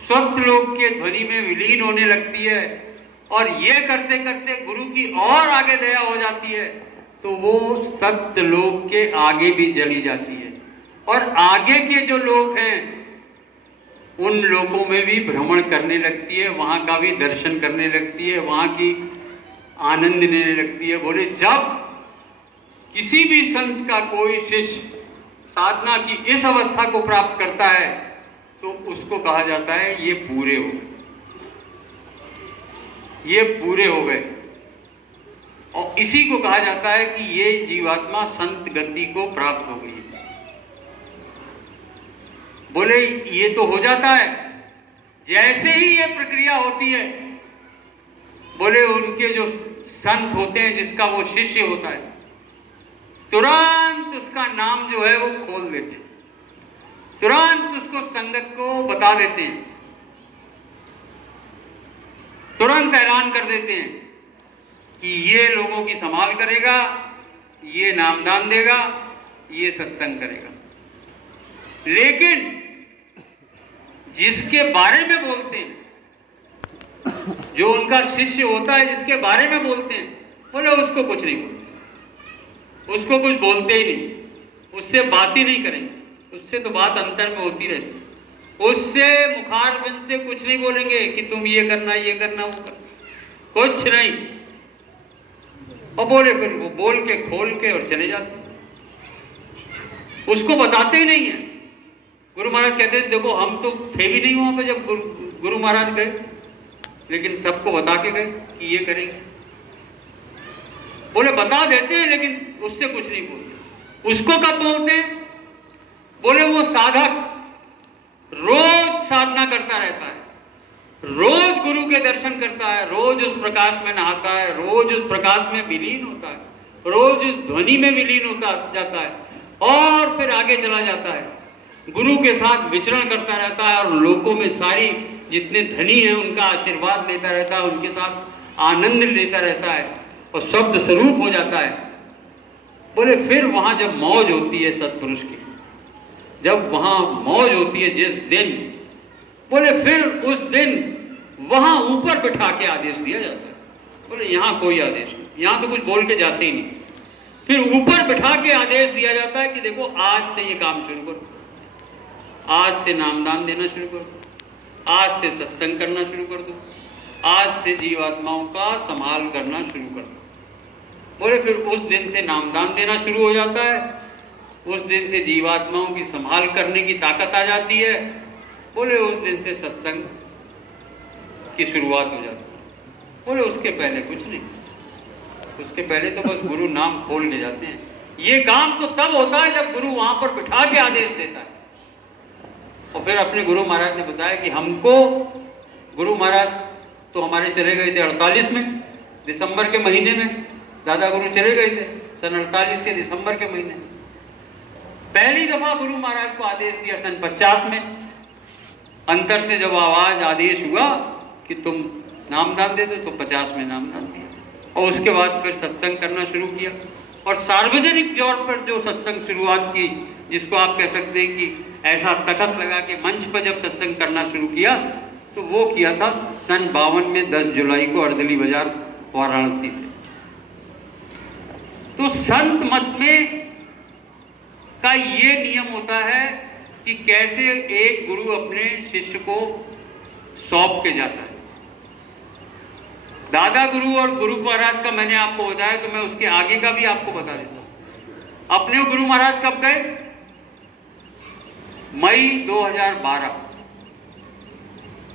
सत्यलोक के ध्वनि में विलीन होने लगती है, और ये करते करते गुरु की और आगे दया हो जाती है तो वो सत्यलोक के आगे भी चली जाती है, और आगे के जो लोग हैं उन लोगों में भी भ्रमण करने लगती है, वहां का भी दर्शन करने लगती है, वहां की आनंद लेने लगती है। बोले जब किसी भी संत का कोई शिष्य साधना की इस अवस्था को प्राप्त करता है तो उसको कहा जाता है ये पूरे हो गए, ये पूरे हो गए। और इसी को कहा जाता है कि ये जीवात्मा संत गति को प्राप्त हो गई। बोले ये तो हो जाता है जैसे ही ये प्रक्रिया होती है, बोले उनके जो संत होते हैं जिसका वो शिष्य होता है तुरंत उसका नाम जो है वो खोल देते हैं, तुरंत उसको संगत को बता देते हैं, तुरंत ऐलान कर देते हैं कि ये लोगों की संभाल करेगा, ये नामदान देगा, ये सत्संग करेगा। लेकिन जिसके बारे में बोलते हैं, जो उनका शिष्य होता है जिसके बारे में बोलते हैं, बोले उसको कुछ नहीं बोलते, उसको कुछ बोलते ही नहीं, उससे बात ही नहीं करेंगे, उससे तो बात अंतर में होती रहती, उससे मुखारबिंद से कुछ नहीं बोलेंगे कि तुम ये करना वो करना, कुछ नहीं। और बोले फिर वो बोल के खोल के और चले जाते, उसको बताते ही नहीं है। गुरु महाराज कहते थे देखो हम तो थे भी नहीं वहां पर जब गुरु महाराज गए, लेकिन सबको बता के गए कि ये करेंगे। बोले बता देते हैं लेकिन उससे कुछ नहीं बोलते। उसको कब बोलते हैं? बोले वो साधक रोज साधना करता रहता है, रोज गुरु के दर्शन करता है, रोज उस प्रकाश में नहाता है, रोज उस प्रकाश में विलीन होता है, रोज उस ध्वनि में विलीन होता जाता है और फिर आगे चला जाता है, गुरु के साथ विचरण करता रहता है और लोगों में सारी जितने धनी हैं उनका आशीर्वाद लेता रहता है, उनके साथ आनंद लेता रहता है और शब्द स्वरूप हो जाता है। बोले फिर वहां जब मौज होती है सत्पुरुष की, जब वहां मौज होती है जिस दिन, बोले फिर उस दिन वहां ऊपर बिठा के आदेश दिया जाता है। बोले यहां कोई आदेश नहीं, यहां तो कुछ बोल के जाते ही नहीं, फिर ऊपर बिठा के आदेश दिया जाता है कि देखो आज से ये काम शुरू करो, आज से नामदान देना शुरू करो, आज से सत्संग करना शुरू कर दो, आज से जीवात्माओं का संभाल करना शुरू कर दो। बोले फिर उस दिन से नामदान देना शुरू हो जाता है, उस दिन से जीवात्माओं की संभाल करने की ताकत आ जाती है। बोले उस दिन से सत्संग की शुरुआत हो जाती है। बोले उसके पहले कुछ नहीं, उसके पहले तो बस गुरु नाम खोल ले जाते हैं। ये काम तो तब होता है जब गुरु वहां पर बिठा के आदेश देता है। और फिर अपने गुरु महाराज ने बताया कि हमको गुरु महाराज तो हमारे चले गए थे 48 में, दिसंबर के महीने में दादा गुरु चले गए थे सन 48 के दिसंबर के महीने। पहली दफा गुरु महाराज को आदेश दिया सन 50 में, अंतर से जब आवाज आदेश हुआ कि तुम नामदान दे दो तो 50 में नामदान दिया और उसके बाद फिर सत्संग करना शुरू किया। और सार्वजनिक तौर पर जो सत्संग शुरुआत की, जिसको आप कह सकते हैं कि ऐसा तखत लगा के मंच पर जब सत्संग करना शुरू किया, तो वो किया था सन 52 में 10 जुलाई को अर्दली बाजार वाराणसी से। तो संत मत में का ये नियम होता है कि कैसे एक गुरु अपने शिष्य को सौंप के जाता है। दादा गुरु और गुरु महाराज का मैंने आपको बताया, तो मैं उसके आगे का भी आपको बता देता हूं। अपने गुरु महाराज कब गए? मई 2012